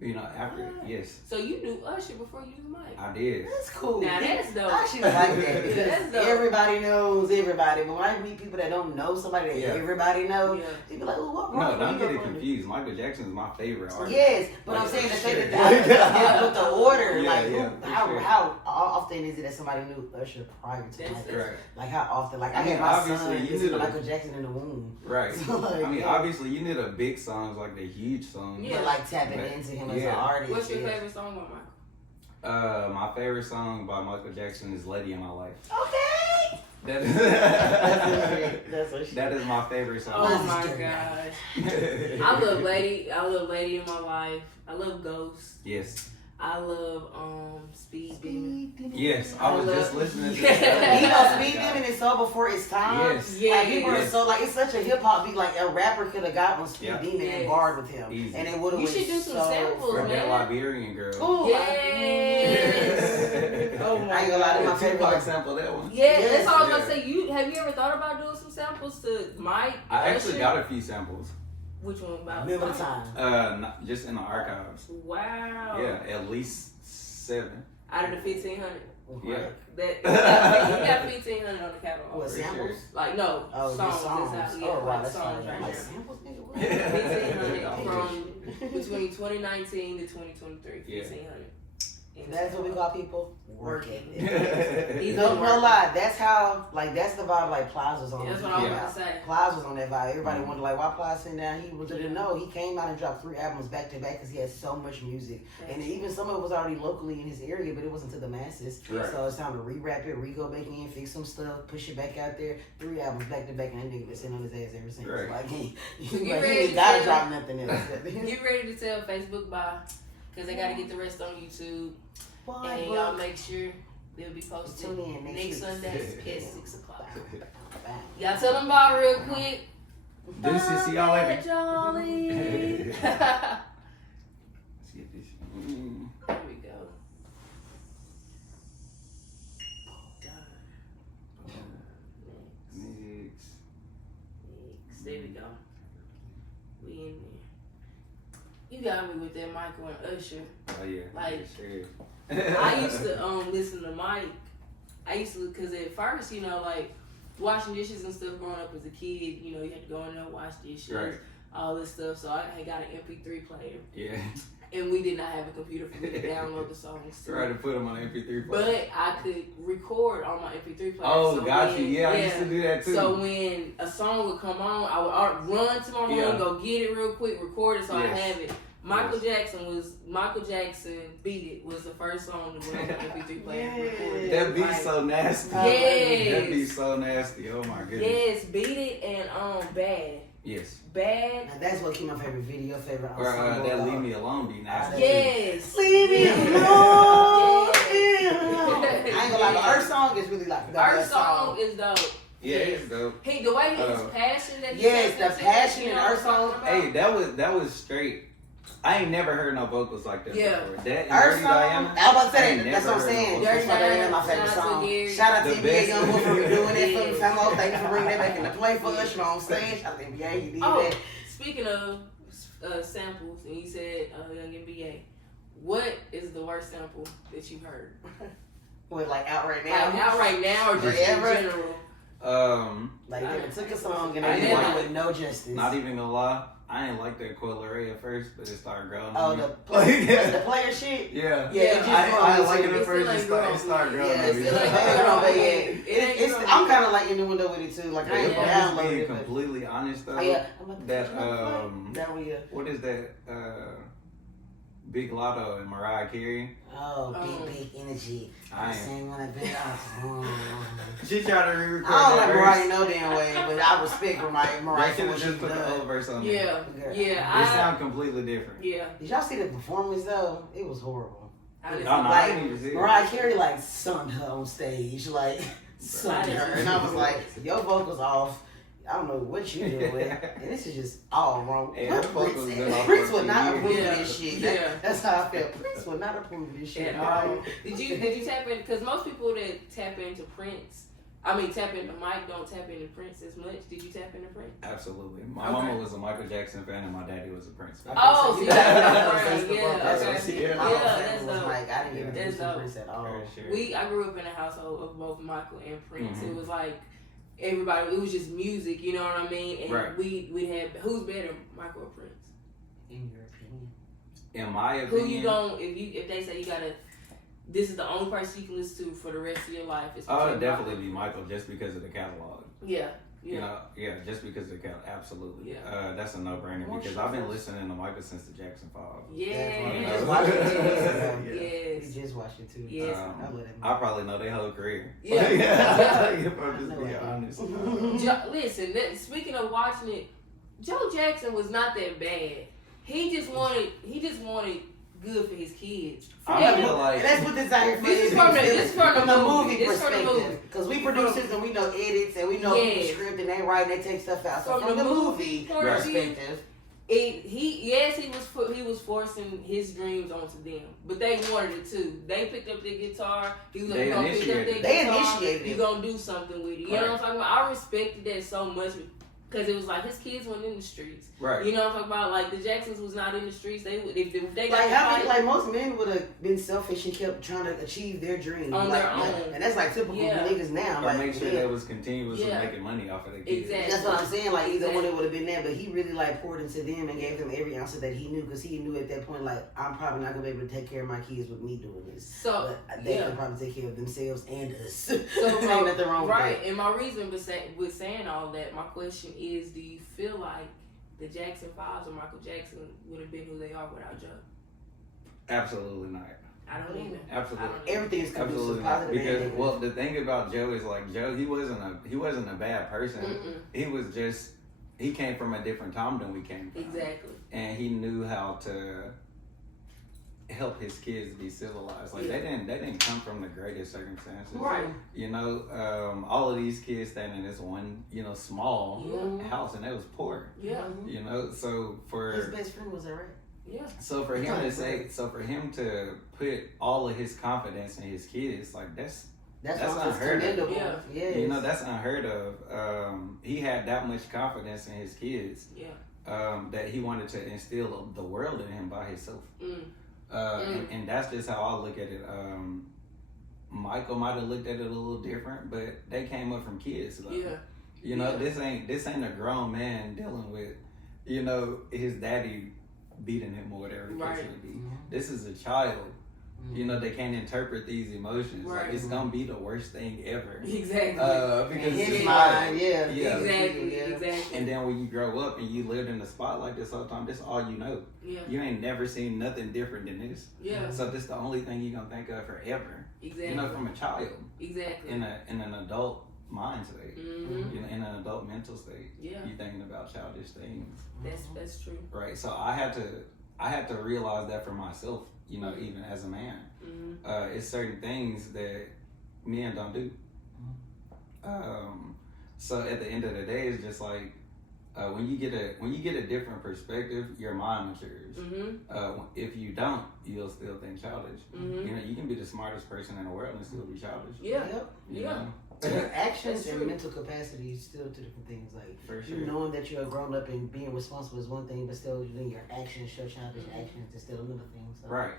You know, after yes. So you knew Usher before you knew Mike. I did. That's cool. Now that's dope. I actually like that because everybody knows everybody. But when I meet people that don't know somebody that everybody knows, they be like, "Oh, what?" No, don't get it confused. Michael Jackson is my favorite artist. Yes, but I'm saying the fact that with the order, how often is it that somebody knew Usher prior to Michael? Right. Like how often? Like I had my son listen to Michael Jackson in the womb. Right. I mean, obviously you knew the big songs, like the huge songs. But like tapping into him as an artist. What's your favorite song by Michael? My favorite song by Michael Jackson is "Lady in My Life." Okay. That is my favorite song. Oh my gosh. I love Lady in My Life. I love Ghost. Yes. I love Speed Demon. Yes, I was just listening to that. You know, Speed Demon is so before its time. Yes. Yeah. Like people are so like it's such a hip hop beat. Like a rapper could have got on Speed Yeah. Demon and barred with him, Easy. and it would have. You should do some samples, Or man. that Liberian girl. Ooh, Yes. Oh my I ain't gonna lie to my Tupac favorite. sample that one. Yeah, Yes, that's all I was yeah. gonna say. Have you ever thought about doing some samples to Mike? I actually Usher? got a few samples. Which one about? Remember the Mike? time? Not, just in the archives. Wow. Yeah, at least 7. Out of the 1,500. Yeah. That you got 1,500 on the catalog. What For samples? sure. Like no Oh, songs. just songs. That's how, yeah, Oh, right. like That's songs fine. right Like there. samples, nigga. What? 1,500 from between 2019 to 2023. Yeah. 1,500. That's what we call people working. He's No, been no working. lie. That's how. Like that's the vibe. Like Plies was on. That's what I was Yeah. gonna say. Plies was on that vibe. Everybody wondered like why Plies sitting down. He didn't know. He came out and dropped 3 albums back to back because he had so much music, and even some of it was already locally in his area, but it wasn't to the masses. Right. So it's time to re-rap it, re-go back in, fix some stuff, push it back out there. 3 albums back to back, and that nigga been sitting on his ass ever since. Right. Like he You like, ready he to ain't gotta tell- drop nothing else. Get ready to tell Facebook bye because they got to get the rest on YouTube. Boy, And y'all make sure they'll be posted Tune in next week. Sunday at 6 o'clock. Bang. Y'all tell them bye real quick. Deuces, see y'all later. Jolly. There Let's get this. we go. Next. There we go. We in there. You got me with that Michael and Usher. Oh yeah. Like, sure. I used to listen to Mike. I used to, cause at first, you know, like washing dishes and stuff growing up as a kid, you know, you had to go in there and wash dishes, Right. all this stuff. So I had got an MP3 player, Yeah. and we did not have a computer for me to download the songs to. Try to put them on MP3 player. But I could record on my MP3 player. Oh, so got when, you. Yeah, I used to do that too. So when a song would come on, I would run to my room, Yeah. go get it real quick, record it so I Yes. have it. Michael Jackson Beat It was the first song to went on the MP3 player. Yeah. recorded. That beat Like, so nasty. Yes. That beat so nasty. Oh my goodness. Yes, Beat It and Bad. Yes. Bad. Now that's what keep my favorite video, favorite Or ensemble. that Leave Me Alone beat nasty. Yes. Leave me alone. Yeah. Leave me alone. I ain't gonna lie, but our song is really like the Our best song is dope. Yeah, it's dope. He, the way his passion that he Yes, says the it, passion you in know our what I'm talking song. about? Hey, that was straight. I ain't never heard no vocals like that Yeah. before. That and Our Dirty song, Diana. I was about to I say ain't that. That's what I'm never heard saying. no That's why Dirty that is my Diana, favorite shout out to song. Gary. Shout out to The NBA best. Youngboy for redoing that for me. Yeah. Famo, thank you for bringing that back into play for us. You know what I'm saying? Shout out to NBA, you did Oh, that. speaking of samples, and you said Young NBA, what is the worst sample that you've heard? What, like out right Like now? out right now or just Forever? in general? Like they took a song and I they didn't did like it with no justice. Not even gonna lie, I ain't like that Coil Ray at first, but it started growing. Oh, on me. the player shit? Yeah. Yeah, it just I grew on like me it too. at first. It It still ain't started grown. growing Yeah, on it's me. still like It that, ain't but yeah, grown. It ain't it's. grown. I'm kind of like in the window with it too. Like I ain't If gonna I'm just download being it. but- completely honest though, Oh, yeah, I'm about to that catch my flight. That we what is that? Big Lotto and Mariah Carey. Oh, big energy. I am. Sing when I been off. She tried to re-record I don't that like verse. Mariah no damn way, but I respect Mariah They for should what have she's just put the old done. verse on there. Yeah, Yeah. yeah. It sound completely different. Yeah. Did y'all see the performance though? It was horrible. I didn't No, see no, Like, I didn't even see it. Mariah Carey like sung her on stage, like sung her, and I was like, your vocals off. I don't know what you doing, and this is just all wrong. Hey, What her vocals Prince, been off Prince for would not years. approve Yeah. of this shit. Yeah. That's how I felt. Prince would not approve of this shit. At all. Did you tap in? Because most people that tap into Prince, tap into Mike, don't tap into Prince as much. Did you tap into Prince? Absolutely. My Okay. mama was a Michael Jackson fan and my daddy was a Prince fan. Oh, so you you got got that's it. the Yeah, fuck. That's okay. what she did. Yeah, My whole that's family was dope. like, I didn't even That's do dope. Prince at all. For sure. I grew up in a household of both Michael and Prince. Mhm. It was like everybody. It was just music. You know what I mean? And Right. we had who's better, Michael or Prince? In your opinion. In my Who opinion, you don't? If they say you gotta, this is the only person you can listen to for the rest of your life. It's I would between definitely Michael. be Michael just because of the catalog. Yeah. You know, yeah, just because of the catalog. Absolutely. Yeah. That's a no-brainer What's because your I've been first- listening to Michael since the Jackson 5. Yeah. We Yeah. just watched it 2 weeks ago. Yes. We just watched it too. Yes. I love that I probably know their whole career. Yeah. If I'm I just know being I do. honest. Listen, speaking of watching it, Joe Jackson was not that bad. He just wanted good for his kids. I feel like let's put this out here for This is from the movie This from the movie. perspective. Because we producers and we know edits and we know the script and they write and they take stuff out. So from the movie perspective. He was forcing his dreams onto them, but they wanted it too. They picked up their guitar. He was like, "You gonna pick up their guitar? They initiated it. You gonna do something with it?" You know what I'm talking about? I respected that so much because it was like his kids weren't in the streets. Right. You know what I'm talking about? Like the Jacksons was not in the streets. They would if they got like most men would have been selfish and kept trying to achieve their dreams on their own, and that's like typical niggas now. Or like make sure they was continuously making money off of the kids. Exactly. That's what I'm saying. Like either one it would have been there, but he really like poured into them and gave them every ounce that he knew because he knew at that point like I'm probably not gonna be able to take care of my kids with me doing this. So but they can probably take care of themselves and us. So ain't nothing wrong with that. And my reason with saying all that, my question is, do you feel like the Jackson 5s or Michael Jackson would have been who they are without Joe? Absolutely not. I don't even. Absolutely. Everything is absolutely not. Because the thing about Joe is like Joe, he wasn't a bad person. He was just he came from a different time than we came from. Exactly. And he knew how to help his kids be civilized. Like they didn't come from the greatest circumstances. Right. You know, all of these kids staying in this one, small house, and they was poor. Yeah. You know, so for his best friend was alright. Yeah. So for him to put all of his confidence in his kids, like that's unheard of. Yeah. Yes. You know, that's unheard of. He had that much confidence in his kids. Yeah. That he wanted to instill the world in him by himself. And that's just how I look at it. Michael might have looked at it a little different, but they came up from kids. Like, you know, this ain't a grown man dealing with, his daddy beating him or whatever the case may be. This is a child. You know, they can't interpret these emotions. Right. Like, it's gonna be the worst thing ever. Exactly. Because his mind, Exactly. And then when you grow up and you lived in the spotlight this whole time, this all you know. Yeah. You ain't never seen nothing different than this. Yeah. So this the only thing you're gonna think of forever. Exactly. You know, from a child. Exactly. In an adult mind state. In an adult mental state. Yeah. You're thinking about childish things. That's true. Right. So I had to realize that for myself. You know, even as a man, it's certain things that men don't do. So at the end of the day, it's just like when you get a different perspective, your mind matures. If you don't, you'll still think childish. You know, you can be the smartest person in the world and still be childish. Yeah. You know? Your actions and mental capacity is still two different things. Like For sure. you knowing that you're grown up and being responsible is one thing, but still then your actions show childish actions is still another thing. So. Right.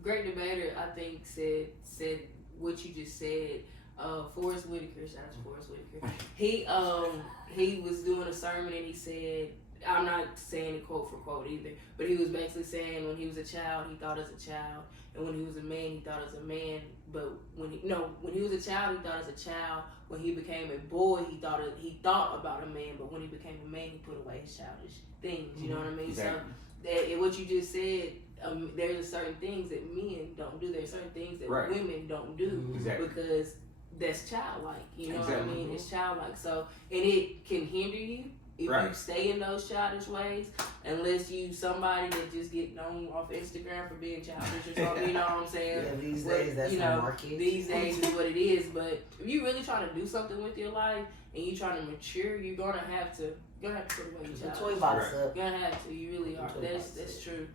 Great debater, I think, said what you just said. Forrest Whitaker, shout out to Forrest Whitaker. He was doing a sermon and he said, I'm not saying it quote for quote either, but he was basically saying when he was a child, he thought as a child, and when he was a man, he thought as a man. But when he was a child, he thought as a child. When he became a boy, he thought about a man. But when he became a man, he put away his childish things. You know what I mean? Exactly. So what you just said. There's certain things that men don't do. There's certain things that women don't do because that's childlike. You know what I mean? It's childlike. So, and it can hinder you if you stay in those childish ways, unless you somebody that just get known off Instagram for being childish or something. You know what I'm saying? Yeah, these days that's the market. These days is what it is. But if you really trying to do something with your life and you trying to mature, you're gonna have to put away your childish. Toy box up. You're gonna have to. You really are. That's true.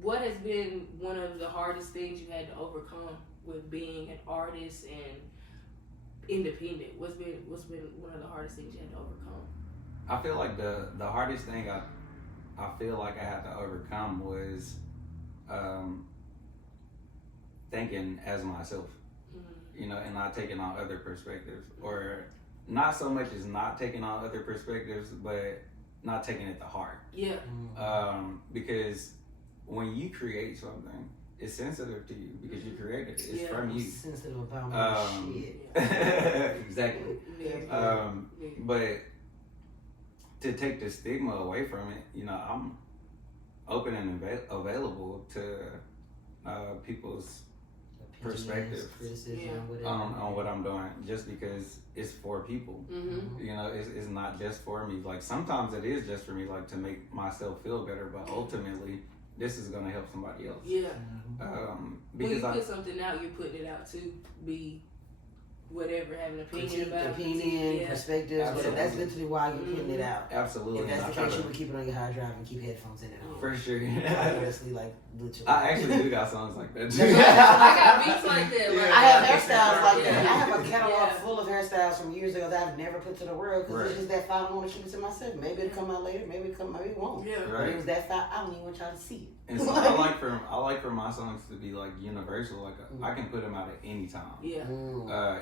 What has been one of the hardest things you had to overcome with being an artist and independent? What's been one of the hardest things you had to overcome? I feel like the hardest thing I feel like I had to overcome was thinking as myself, you know, and not taking on other perspectives, or not so much as not taking on other perspectives, but not taking it to heart. Yeah. Because when you create something, it's sensitive to you because you created it. It's from you. Sensitive about my shit. Exactly. But to take the stigma away from it, you know, I'm open and available to people's perspective on what I'm doing, just because it's for people. You know, it's not just for me. Like sometimes it is just for me, like to make myself feel better, but ultimately this is gonna help somebody else. Yeah. Because when you put something out, you're putting it out to be whatever, have an opinion about opinion, perspectives, but that's literally why you're putting it out. Absolutely. If that's the case, you would keep it on your hard drive and keep headphones in it. For sure. Honestly, like literally. I actually do got songs like that too. I got beats like that. Yeah. I have hairstyles like that. I have a catalog full of hairstyles from years ago that I've never put to the world because it's just that file I want to keep it to myself. Maybe it'll come out later. Maybe it won't. Yeah. But it was that file. I don't even want y'all to see it. And so I like for my songs to be like universal. Like I can put them out at any time. Yeah.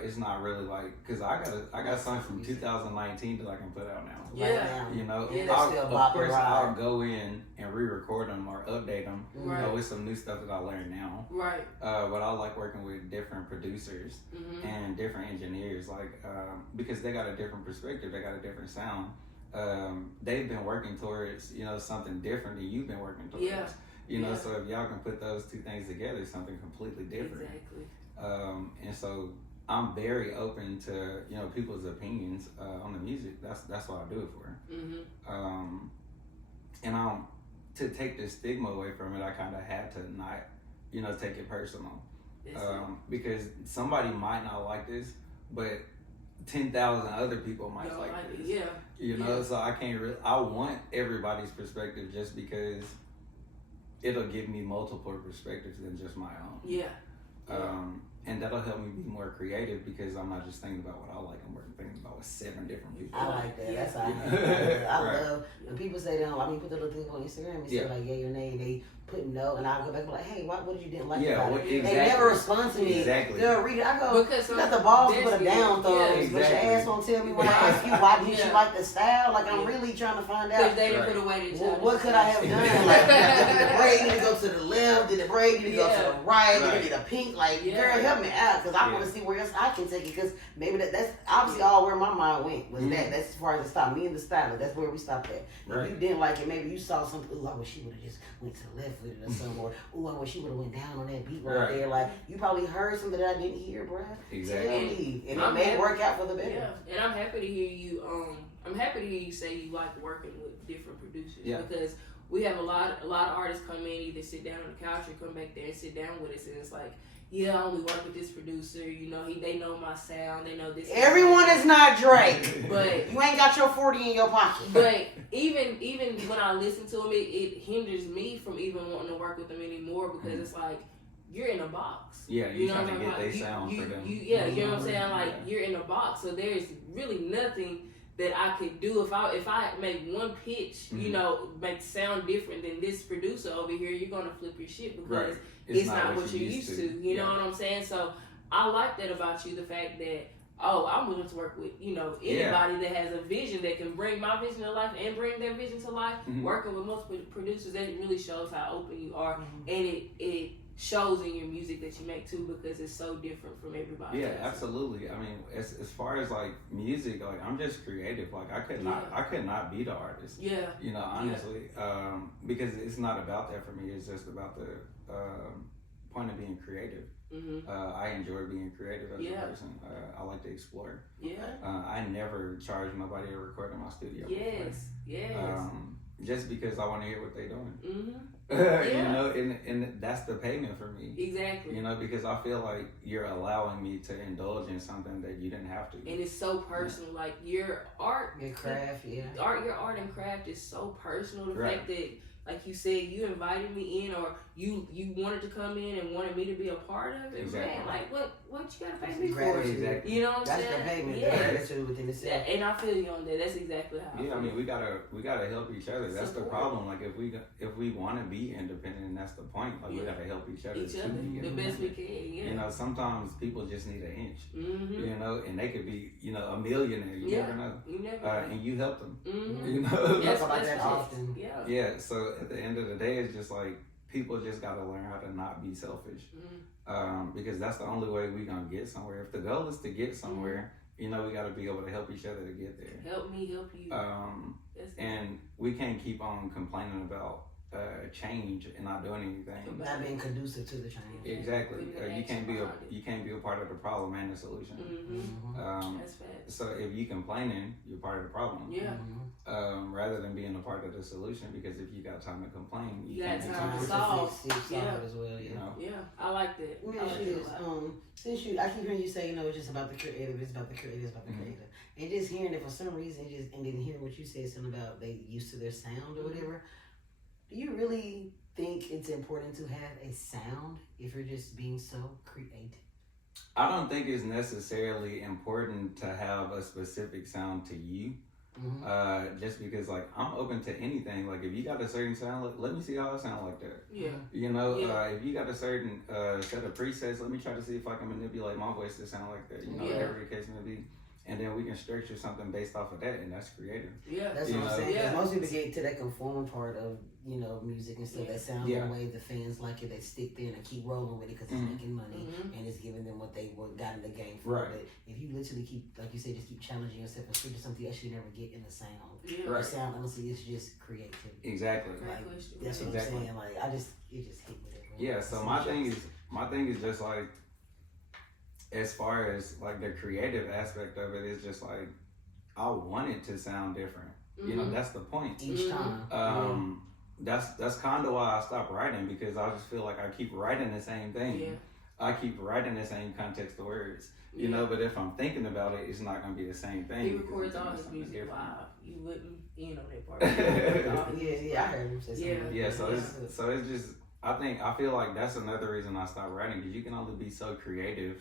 It's not really like because I got songs from 2019 that I can put out now. Yeah. You know, Yeah, of course I'll go in and re-record them or update them. Right. You know, with some new stuff that I learned now. Right. But I like working with different producers and different engineers, like because they got a different perspective, they got a different sound. They've been working towards something different than you've been working towards. Yeah. You know, so if y'all can put those two things together, it's something completely different. Exactly. And so I'm very open to people's opinions on the music. That's what I do it for. And to take the stigma away from it, I kind of had to not take it personal, because somebody might not like this, but 10,000 other people might like this. Yeah. You know, so I can't really. I want everybody's perspective just because it'll give me multiple perspectives than just my own. Yeah. And that'll help me be more creative because I'm not just thinking about what I like. I'm thinking about what 7 different people. I like that. That's how I love when people say that. I mean, put the little thing on Instagram and say like, yeah, your name. They put no, and I go back and be like, hey, what did you didn't like about it? Exactly. They never respond to me. Exactly. Girl, read it. I go, because you got the balls to put a down throw, exactly. but your ass won't tell me when I ask you why didn't you like the style. Like I'm really trying to find out. Because they didn't put away the what could I have done? Like, did the braid need to go to the left? Did the braid need to go to the right? Did it need a pink? Like, girl, help me out because I want to see where else I can take it. Because maybe that's obviously all where my mind went was that. That's as far as it stopped. Me and the stylist. That's where we stopped at. If you didn't like it, maybe you saw something. Ooh, I wish she would have just went to the left with it or something. Or ooh, I wish she would have went down on that beat right there. Like you probably heard something that I didn't hear, bruh. Exactly. Tell me, and it may work out for the better. Yeah, and I'm happy to hear you. I'm happy to hear you say you like working with different producers because we have a lot of artists come in, either sit down on the couch or come back there and sit down with us, and it's like, yeah, I only work with this producer. You know, they know my sound. They know this. Everyone is not Drake, but you ain't got your 40 in your pocket. But even when I listen to him, it hinders me from even wanting to work with them anymore because it's like you're in a box. Yeah, you know trying what I'm to get saying? their sound for them. You know what I'm saying? Like you're in a box, so there's really nothing that I could do if I make one pitch, make sound different than this producer over here. You're gonna flip your shit because it's not what you're used to. You know what I'm saying? So I like that about you, the fact that I'm willing to work with anybody that has a vision that can bring my vision to life and bring their vision to life. Working with multiple producers, that really shows how open you are, and it shows in your music that you make too because it's so different from everybody else. Absolutely. I mean, as far as like music, like I'm just creative. Like I could not be the artist. Yeah. Honestly, because it's not about that for me. It's just about the point of being creative. I enjoy being creative as a person. I like to explore. I never charge nobody to record in my studio. Yes. Just because I want to hear what they're doing. And that's the payment for me. Exactly. Because I feel like you're allowing me to indulge in something that you didn't have to. And it's so personal. Like your art, your craft, your art and craft is so personal. The fact that, like you said, you invited me in, or you wanted to come in and wanted me to be a part of it. Exactly. Man, like what you gotta pay me for? Exactly. You know what I'm saying? That's the payment. Yes. Within itself. And I feel you on that. That's exactly how. I mean, we gotta help each other. That's the problem. Like if we want to be independent, that's the point. Like we gotta help each other. The best we can. Yeah. Sometimes people just need an inch. And they could be a millionaire. You never know. You never know. And you help them. Yes, about that often. Yeah. So at the end of the day, it's just like people just gotta learn how to not be selfish. Because that's the only way we're gonna get somewhere. If the goal is to get somewhere, we gotta be able to help each other to get there. Help me, help you. And we can't keep on complaining about change and not doing anything. Not being conducive to the change. Exactly. You can't be a part of the problem and the solution. That's fact. So if you complaining, you're part of the problem. Yeah. Rather than being a part of the solution, because if you got time to complain, you can't got do time to something. solve. As well. Yeah, I like that. I keep hearing you say, it's just about the creative, it's about the creative, it's about the creative. And just hearing it for some reason, and then hearing what you said, something about they used to their sound or whatever. Do you really think it's important to have a sound if you're just being so creative? I don't think it's necessarily important to have a specific sound to you. Just because I'm open to anything. Like if you got a certain sound, let me see how I sound like that. Yeah. If you got a certain set of presets, let me try to see if I can manipulate my voice to sound like that. Whatever the case may be. And then we can structure something based off of that, and that's creative. Yeah, that's what I'm saying. Yeah. Most people get to that conforming part of music and stuff that sounds the way the fans like it. They stick there and they keep rolling with it because it's making money and it's giving them what they got in the game for. Right. But if you literally keep, like you said, just keep challenging yourself and switching something you actually never get in the sound. Yeah. Right. Sound honestly is just creativity. Exactly. That's what I'm saying. Like it just hit with it. Yeah. So my thing is just like, as far as like the creative aspect of it, is just like I want it to sound different. That's the point. Each time. That's kind of why I stopped writing, because I just feel like I keep writing the same thing. Yeah. I keep writing the same context of words. But if I'm thinking about it, it's not gonna be the same thing. He records all his music live. You wouldn't on that part. Yeah, I heard him say something. Yeah. So it's just. I feel like that's another reason I stopped writing, because you can only be so creative,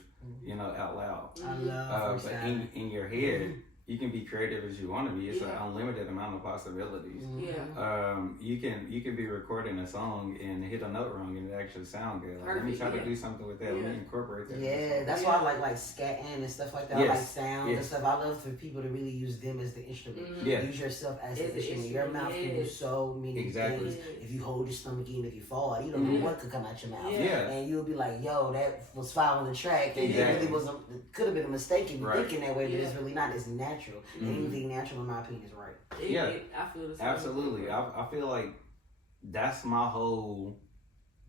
out loud. I love but in your head, you can be creative as you want to be. It's an unlimited amount of possibilities. Yeah. You can be recording a song and hit a note wrong and it actually sound good. Like, let me try to do something with that. Let me incorporate that. Yeah, that's why I like scatting and stuff like that. I like sounds and stuff. I love for people to really use them as the instrument. Use yourself as the instrument. Your mouth can do so many things. If you hold your stomach in, if you fall, you don't know what could come out your mouth. And you'll be like, yo, that was following the track, and it really could have been a mistake if you're thinking that way, but it's really not. It's natural. Anything natural, in my opinion, is right. I feel the same. Absolutely. I feel like that's my whole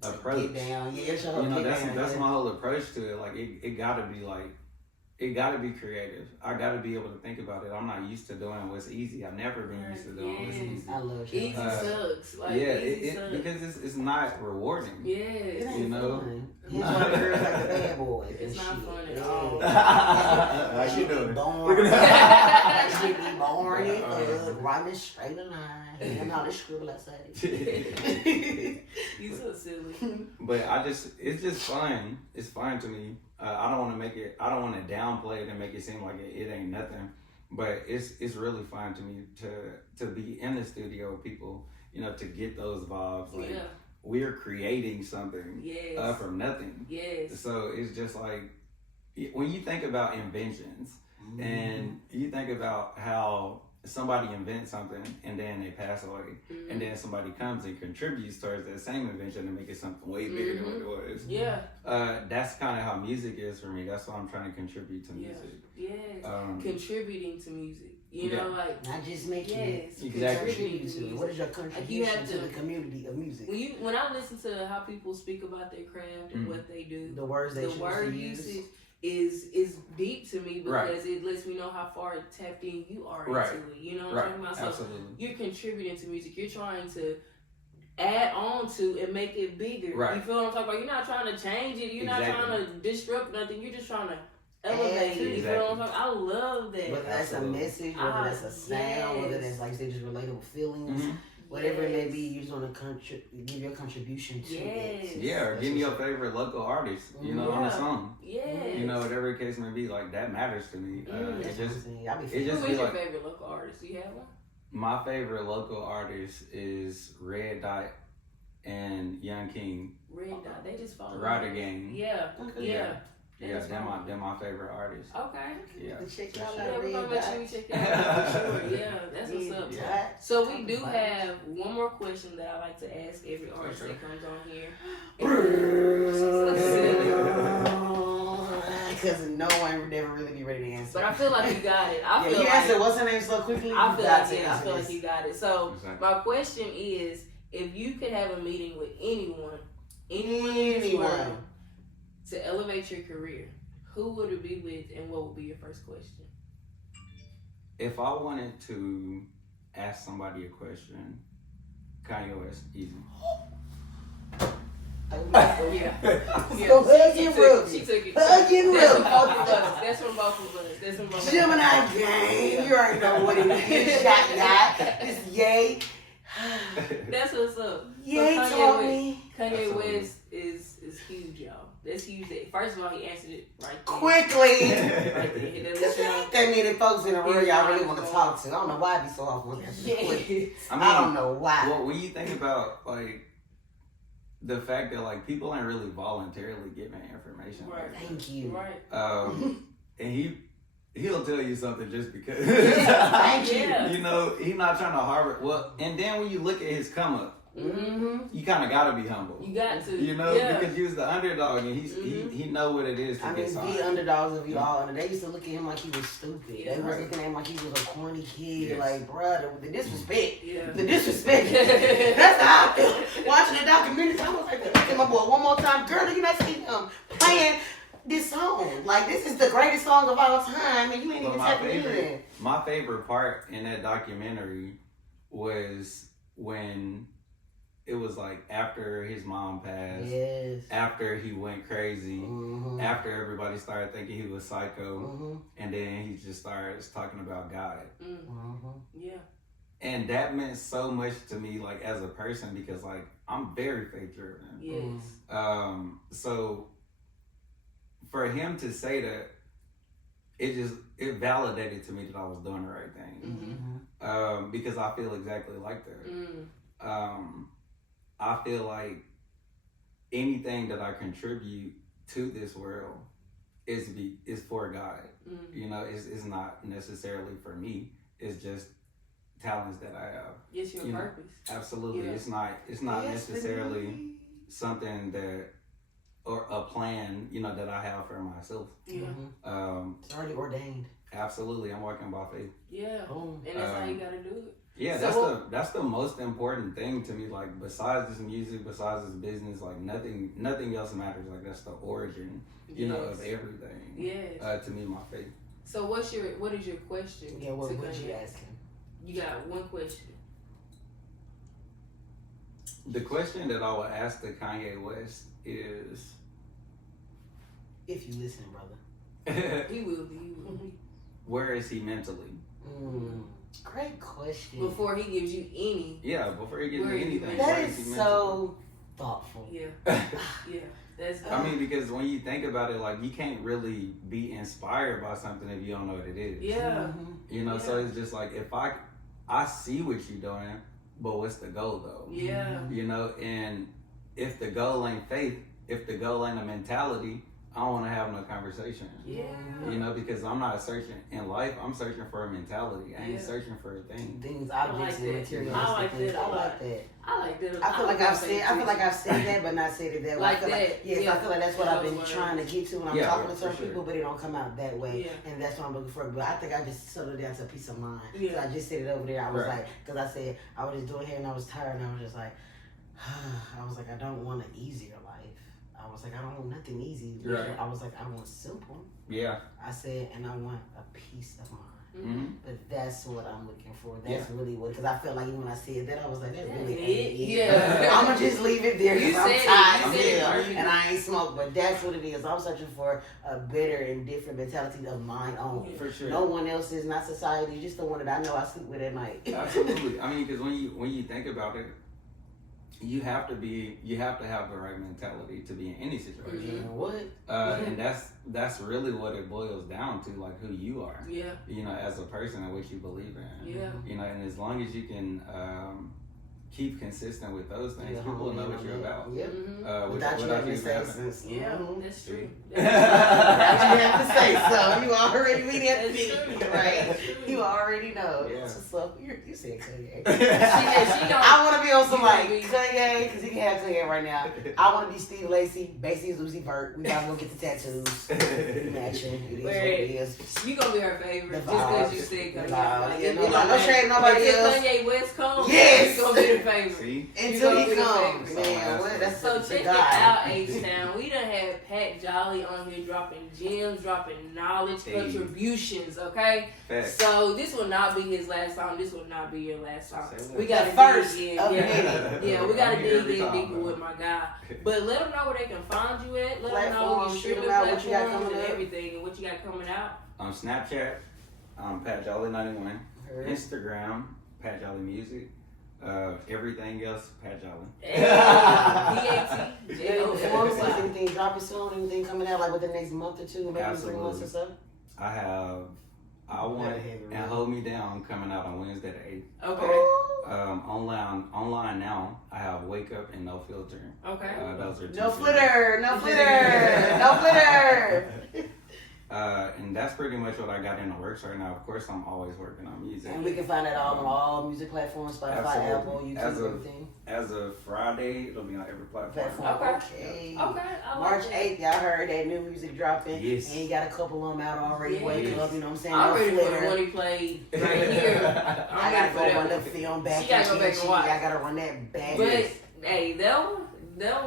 approach. Get down. That's my whole approach to it. Like it gotta be creative. I gotta be able to think about it. I'm not used to doing what's easy. I've never been used to doing what's easy. I love easy sucks. Like, sucks. Because it's not rewarding. Yes. Fun. He's one of the girls like the bad boys. It's not fun at all. How you doing? That shit be boring. Writing straight line. And all this scribble outside. You so silly. But it's just fun. It's fun to me. I don't want to downplay it and make it seem like it ain't nothing. But it's really fun to me to be in the studio with people, to get those vibes. Like, we're creating something from nothing. Yes. So it's just like, when you think about inventions and you think about how somebody invents something and then they pass away and then somebody comes and contributes towards that same invention to make it something way bigger than what it was. Yeah. That's kind of how music is for me. That's why I'm trying to contribute to music. Yes. Contributing to music. Not just making it. Exactly. Contributing to it. What is your contribution to the community of music? When I listen to how people speak about their craft and what they do, the words they usage is deep to me, because it lets me know how far tapped in you are into it. You know what I'm talking about? So absolutely. You're contributing to music. You're trying to add on to and make it bigger. Right. You feel what I'm talking about? You're not trying to change it. You're not trying to disrupt nothing. You're just trying to elevate it. You feel what I'm talking about? I love that. Whether that's a message, whether that's a sound, whether that's, like you say, just relatable feelings. Whatever it may be, you just want to give your contribution to it. Yeah, or give me your favorite local artist, on the song. Yes. Whatever the case may be, like, that matters to me. Who is your favorite local artist? Do you have one? My favorite local artist is Red Dot and Young King. Red Dot, they just follow Rider Gang. Yeah. Yeah, they're my favorite artists. Okay. Yeah. Check y'all out. We're gonna make sure we check y'all out for sure. Yeah, that's what's up. Yeah. So we do have one more question that I like to ask every artist that comes on here. Because no one never really be ready to answer. But I feel like you got it. You answered what's her name so quickly. I feel like you got it. So my question is, If you could have a meeting with anyone in this world to elevate your career, who would it be with, and what would be your first question? If I wanted to ask somebody a question, Kanye West, easy. Yeah. So hug and rub. She took it. Hug and That's rub. from both of us. That's from both of us. That's from both of us. Gemini gang. You already know what it is. Shot. This yay. That's what's up. Yay So taught me. Kanye West is huge, y'all. That's huge. First of all, he answered it right there. Quickly. Right there. He didn't let you know. That many folks in the room y'all really want to talk to. I don't know why I be so off with that. I don't know why. Well, when you think about like the fact that like people ain't really voluntarily giving information. Right. Like Thank you. Right. And he'll tell you something just because. Thank you. Yeah. You know, he's not trying to harbor. Well, and then when you look at his come up, you kind of gotta be humble. You got to. You know, Yeah. because he was the underdog, and he know what it is to I get mean, signed. the underdogs of you all, and they used to look at him like he was stupid. Yeah, They was right. looking at him like he was a corny kid. Yes. Like, bruh, the disrespect. Yeah. The disrespect. That's how I feel. Watching the documentary, I was like, look at my boy one more time. Girl, you not see him playing this song. Like, this is the greatest song of all time, and you ain't even tapping in. My favorite part in that documentary was when it was like after his mom passed, Yes. after he went crazy, Mm-hmm. after everybody started thinking he was psycho, Mm-hmm. and then he just starts talking about God. Mm-hmm. Yeah. And that meant so much to me, like as a person, because like I'm very faith driven. Yes. So for him to say that, it validated to me that I was doing the right thing. Mm-hmm. Because I feel exactly like that. Mm. I feel like anything that I contribute to this world is for God. Mm. You know, it's not necessarily for me. It's just talents that I have. It's your purpose. Absolutely. Yeah. It's not necessarily something that or a plan, you know, that I have for myself. Yeah. It's already ordained. Absolutely. I'm working by faith. Yeah. Boom. And that's how you gotta do it. Yeah, So, that's the most important thing to me. Like besides this music, besides this business, like nothing else matters. Like that's the origin, you know, of everything. Yes. To me, my faith. So what is your question? Yeah, what to would you Kanye? ask him? You got one question. The question that I would ask to Kanye West is, If you listen, brother. He will be. where is he mentally? Great question. Before he gives you any. Yeah, before he gets Where is he anything. mentally? That where is he is mentally? so thoughtful. Yeah. Yeah. That's. I mean, because when you think about it, like you can't really be inspired by something if you don't know what it is. Yeah. You know, so it's just like if I see what you're doing, but what's the goal though? Yeah. You know, and if the goal ain't faith, if the goal ain't a mentality, I don't want to have no conversation. Yeah. You know, because I'm not searching in life. I'm searching for a mentality. I ain't searching for a thing. Things, objects, and materialistic I like things. that. I like that. I like that. I feel like I've said that, but not said it that way. Like I feel that. like, yes, Yeah. I feel like that's what I've been trying to get to when I'm talking to certain for sure. people, but it don't come out that way, Yeah. and that's what I'm looking for. But I think I just settled down to a peace of mind. Yeah. 'Cause I just said it over there. I was Right. like, because I said I was just doing hair and I was tired, and I was just like, I was like, I don't want an easier life. I was like, I don't want nothing easy. Right. I was like, I want simple. Yeah. I said, and I want a peace of mind. Mm-hmm. But that's what I'm looking for. That's really what, because I felt like even when I said that, I was like, that really That's ain't it. it. Yeah. I'm going to just leave it there You because I'm said it. tired You as said it hell perfectly. and I ain't smoked. But that's what it is. I'm searching for a better and different mentality of mine own. For sure. No one else is, not society, just the one that I know I sleep with at night. Absolutely. I mean, because when you think about it, you have to have the right mentality to be in any situation. Mm-hmm. What? And that's really what it boils down to, like who you are. Yeah. You know, as a person and what you believe in. Yeah. You know, and as long as you can keep consistent with those things, Yeah, people will know what you're about. Yep. Mm-hmm. Without you having to say having- sense. Yeah. Mhm. That's true. You have to say so. You already read that That's video, true. right? That's true. You already know. Yeah. So you said Kanye. She don't. I want to be on some You like gonna be- Kanye because he can have Kanye right now. I want to be Steve Lacy, Basically Lucy Vert. We gotta go get the tattoos. We matching. It is what it is. You gonna be her favorite The just because vibes. you said The Kanye. vibes. Like, Yeah, if no, you no know, shade nobody if else. Kanye West comes, Yes. you gonna be the favorite. See? Until he comes. Man, that's so check it out, HTOWN. We done had Pat Jolly on here dropping gems, dropping knowledge, contributions, okay? Facts. So this will not be his last song. This will not be your last song. We got to first dig in. Yeah, we got to dig in deeper with my guy. But let them know where they can find you at. Let them know your streaming platforms and everything and what you got coming out. On Snapchat, Pat Jolly 91. Instagram, Pat Jolly Music. Everything else, Pat Jolly. P-A-T-J-O-L-Y. Anything dropping soon? Anything coming out like within the next month or two? Maybe 3 months or so? I have I Want and Hold Me Down coming out on Wednesday the 8th. Okay. Online now, I have Wake Up and No Filter. Okay. Those are No flitter. No flitter. And that's pretty much what I got in the works right now. Of course, I'm always working on music. And we can find that all on all music platforms, Spotify, Apple, YouTube, everything. As of Friday, it'll be on every platform. Okay. March 8th, y'all heard that new music dropping. Yes. And you got a couple of them out already. Wake Up, you know what I'm saying? I'm ready flitter. for the one he played right here. I gotta go run the film back. She gotta go back and watch. I gotta run that back. But, hey, that one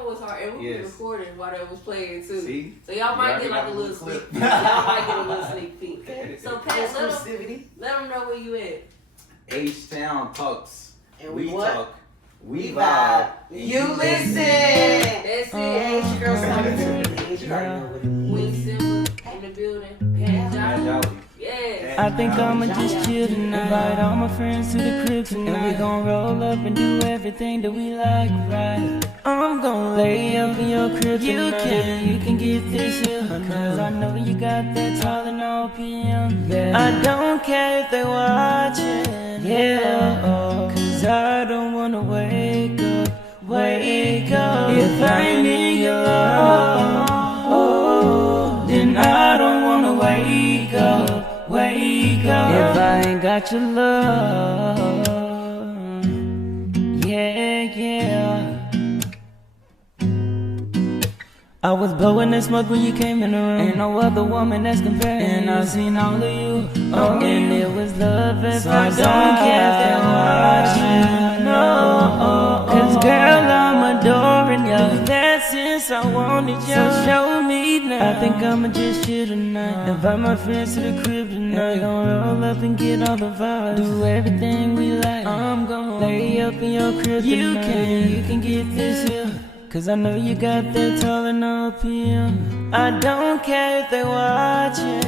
was hard. And we were recording while that was playing, too. See? So y'all might get like a little sneak peek. Y'all might get a little sneak peek. Okay. So, Pat, let them know where you at. HTOWN talks. And we what? talk. We vibe. You listen. That's it. Hey, girl, stop. Wing Silver in the building. Pat Jolly. Yes. I think I'ma just chill tonight. Invite all my friends to the crib tonight. And we gon' roll up and do everything that we like, right? I'm gon' lay up in your crib tonight. You can get this here, cause I know you got that Tylenol all PM. I don't care if they watching, cause I don't wanna wake up. If I ain't in your love, then I don't wanna wake up. If I ain't got your love, I was blowing that smoke when you came in the room. Ain't no other woman that's comparing. And I seen all of you, and it was love at first sight. So I don't care if they're watching, no, cause girl, I'm adoring you. That since I wanted you, so show me now. I think I'ma just chill tonight. Invite my friends to the crib tonight. We gon' roll up and get all the vibes. Do everything we like. I'm gon' lay up in your crib tonight. You can get this here, cause I know you got that Tylenol PM. I don't care if they watching,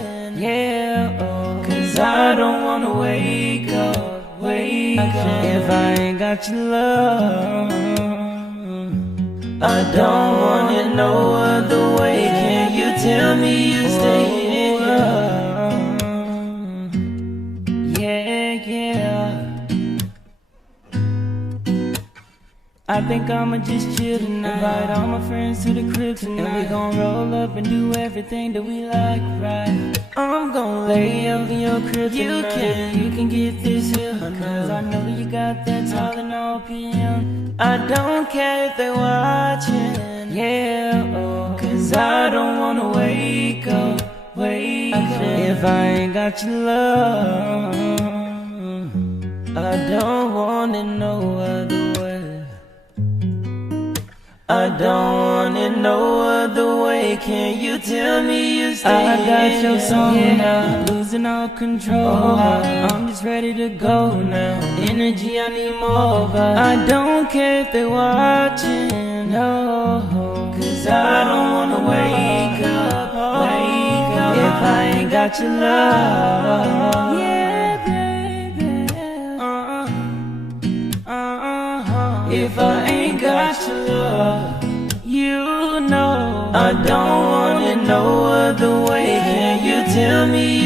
cause I don't wanna wake up. If I ain't got your love, I don't want it no other way. Can you tell me you stay in love? I think I'ma just chill tonight. Invite all my friends to the crib tonight. And we gon' roll up and do everything that we like, right? I'm gon' lay up in your crib tonight. You can get this here, cause I know you got that Tylenol PM. I don't care if they watching, cause I don't wanna wake up. If I ain't got your love, I don't want it no other way. I don't want it no other way. Can you tell me you stay? I got your song now, losing all control. I'm just ready to go now. Energy, I need more. But I don't care if they watching, no, cause I don't wanna wake up. If I ain't got your love, baby. If I ain't got your love, you know I don't want it no other way. Can you tell me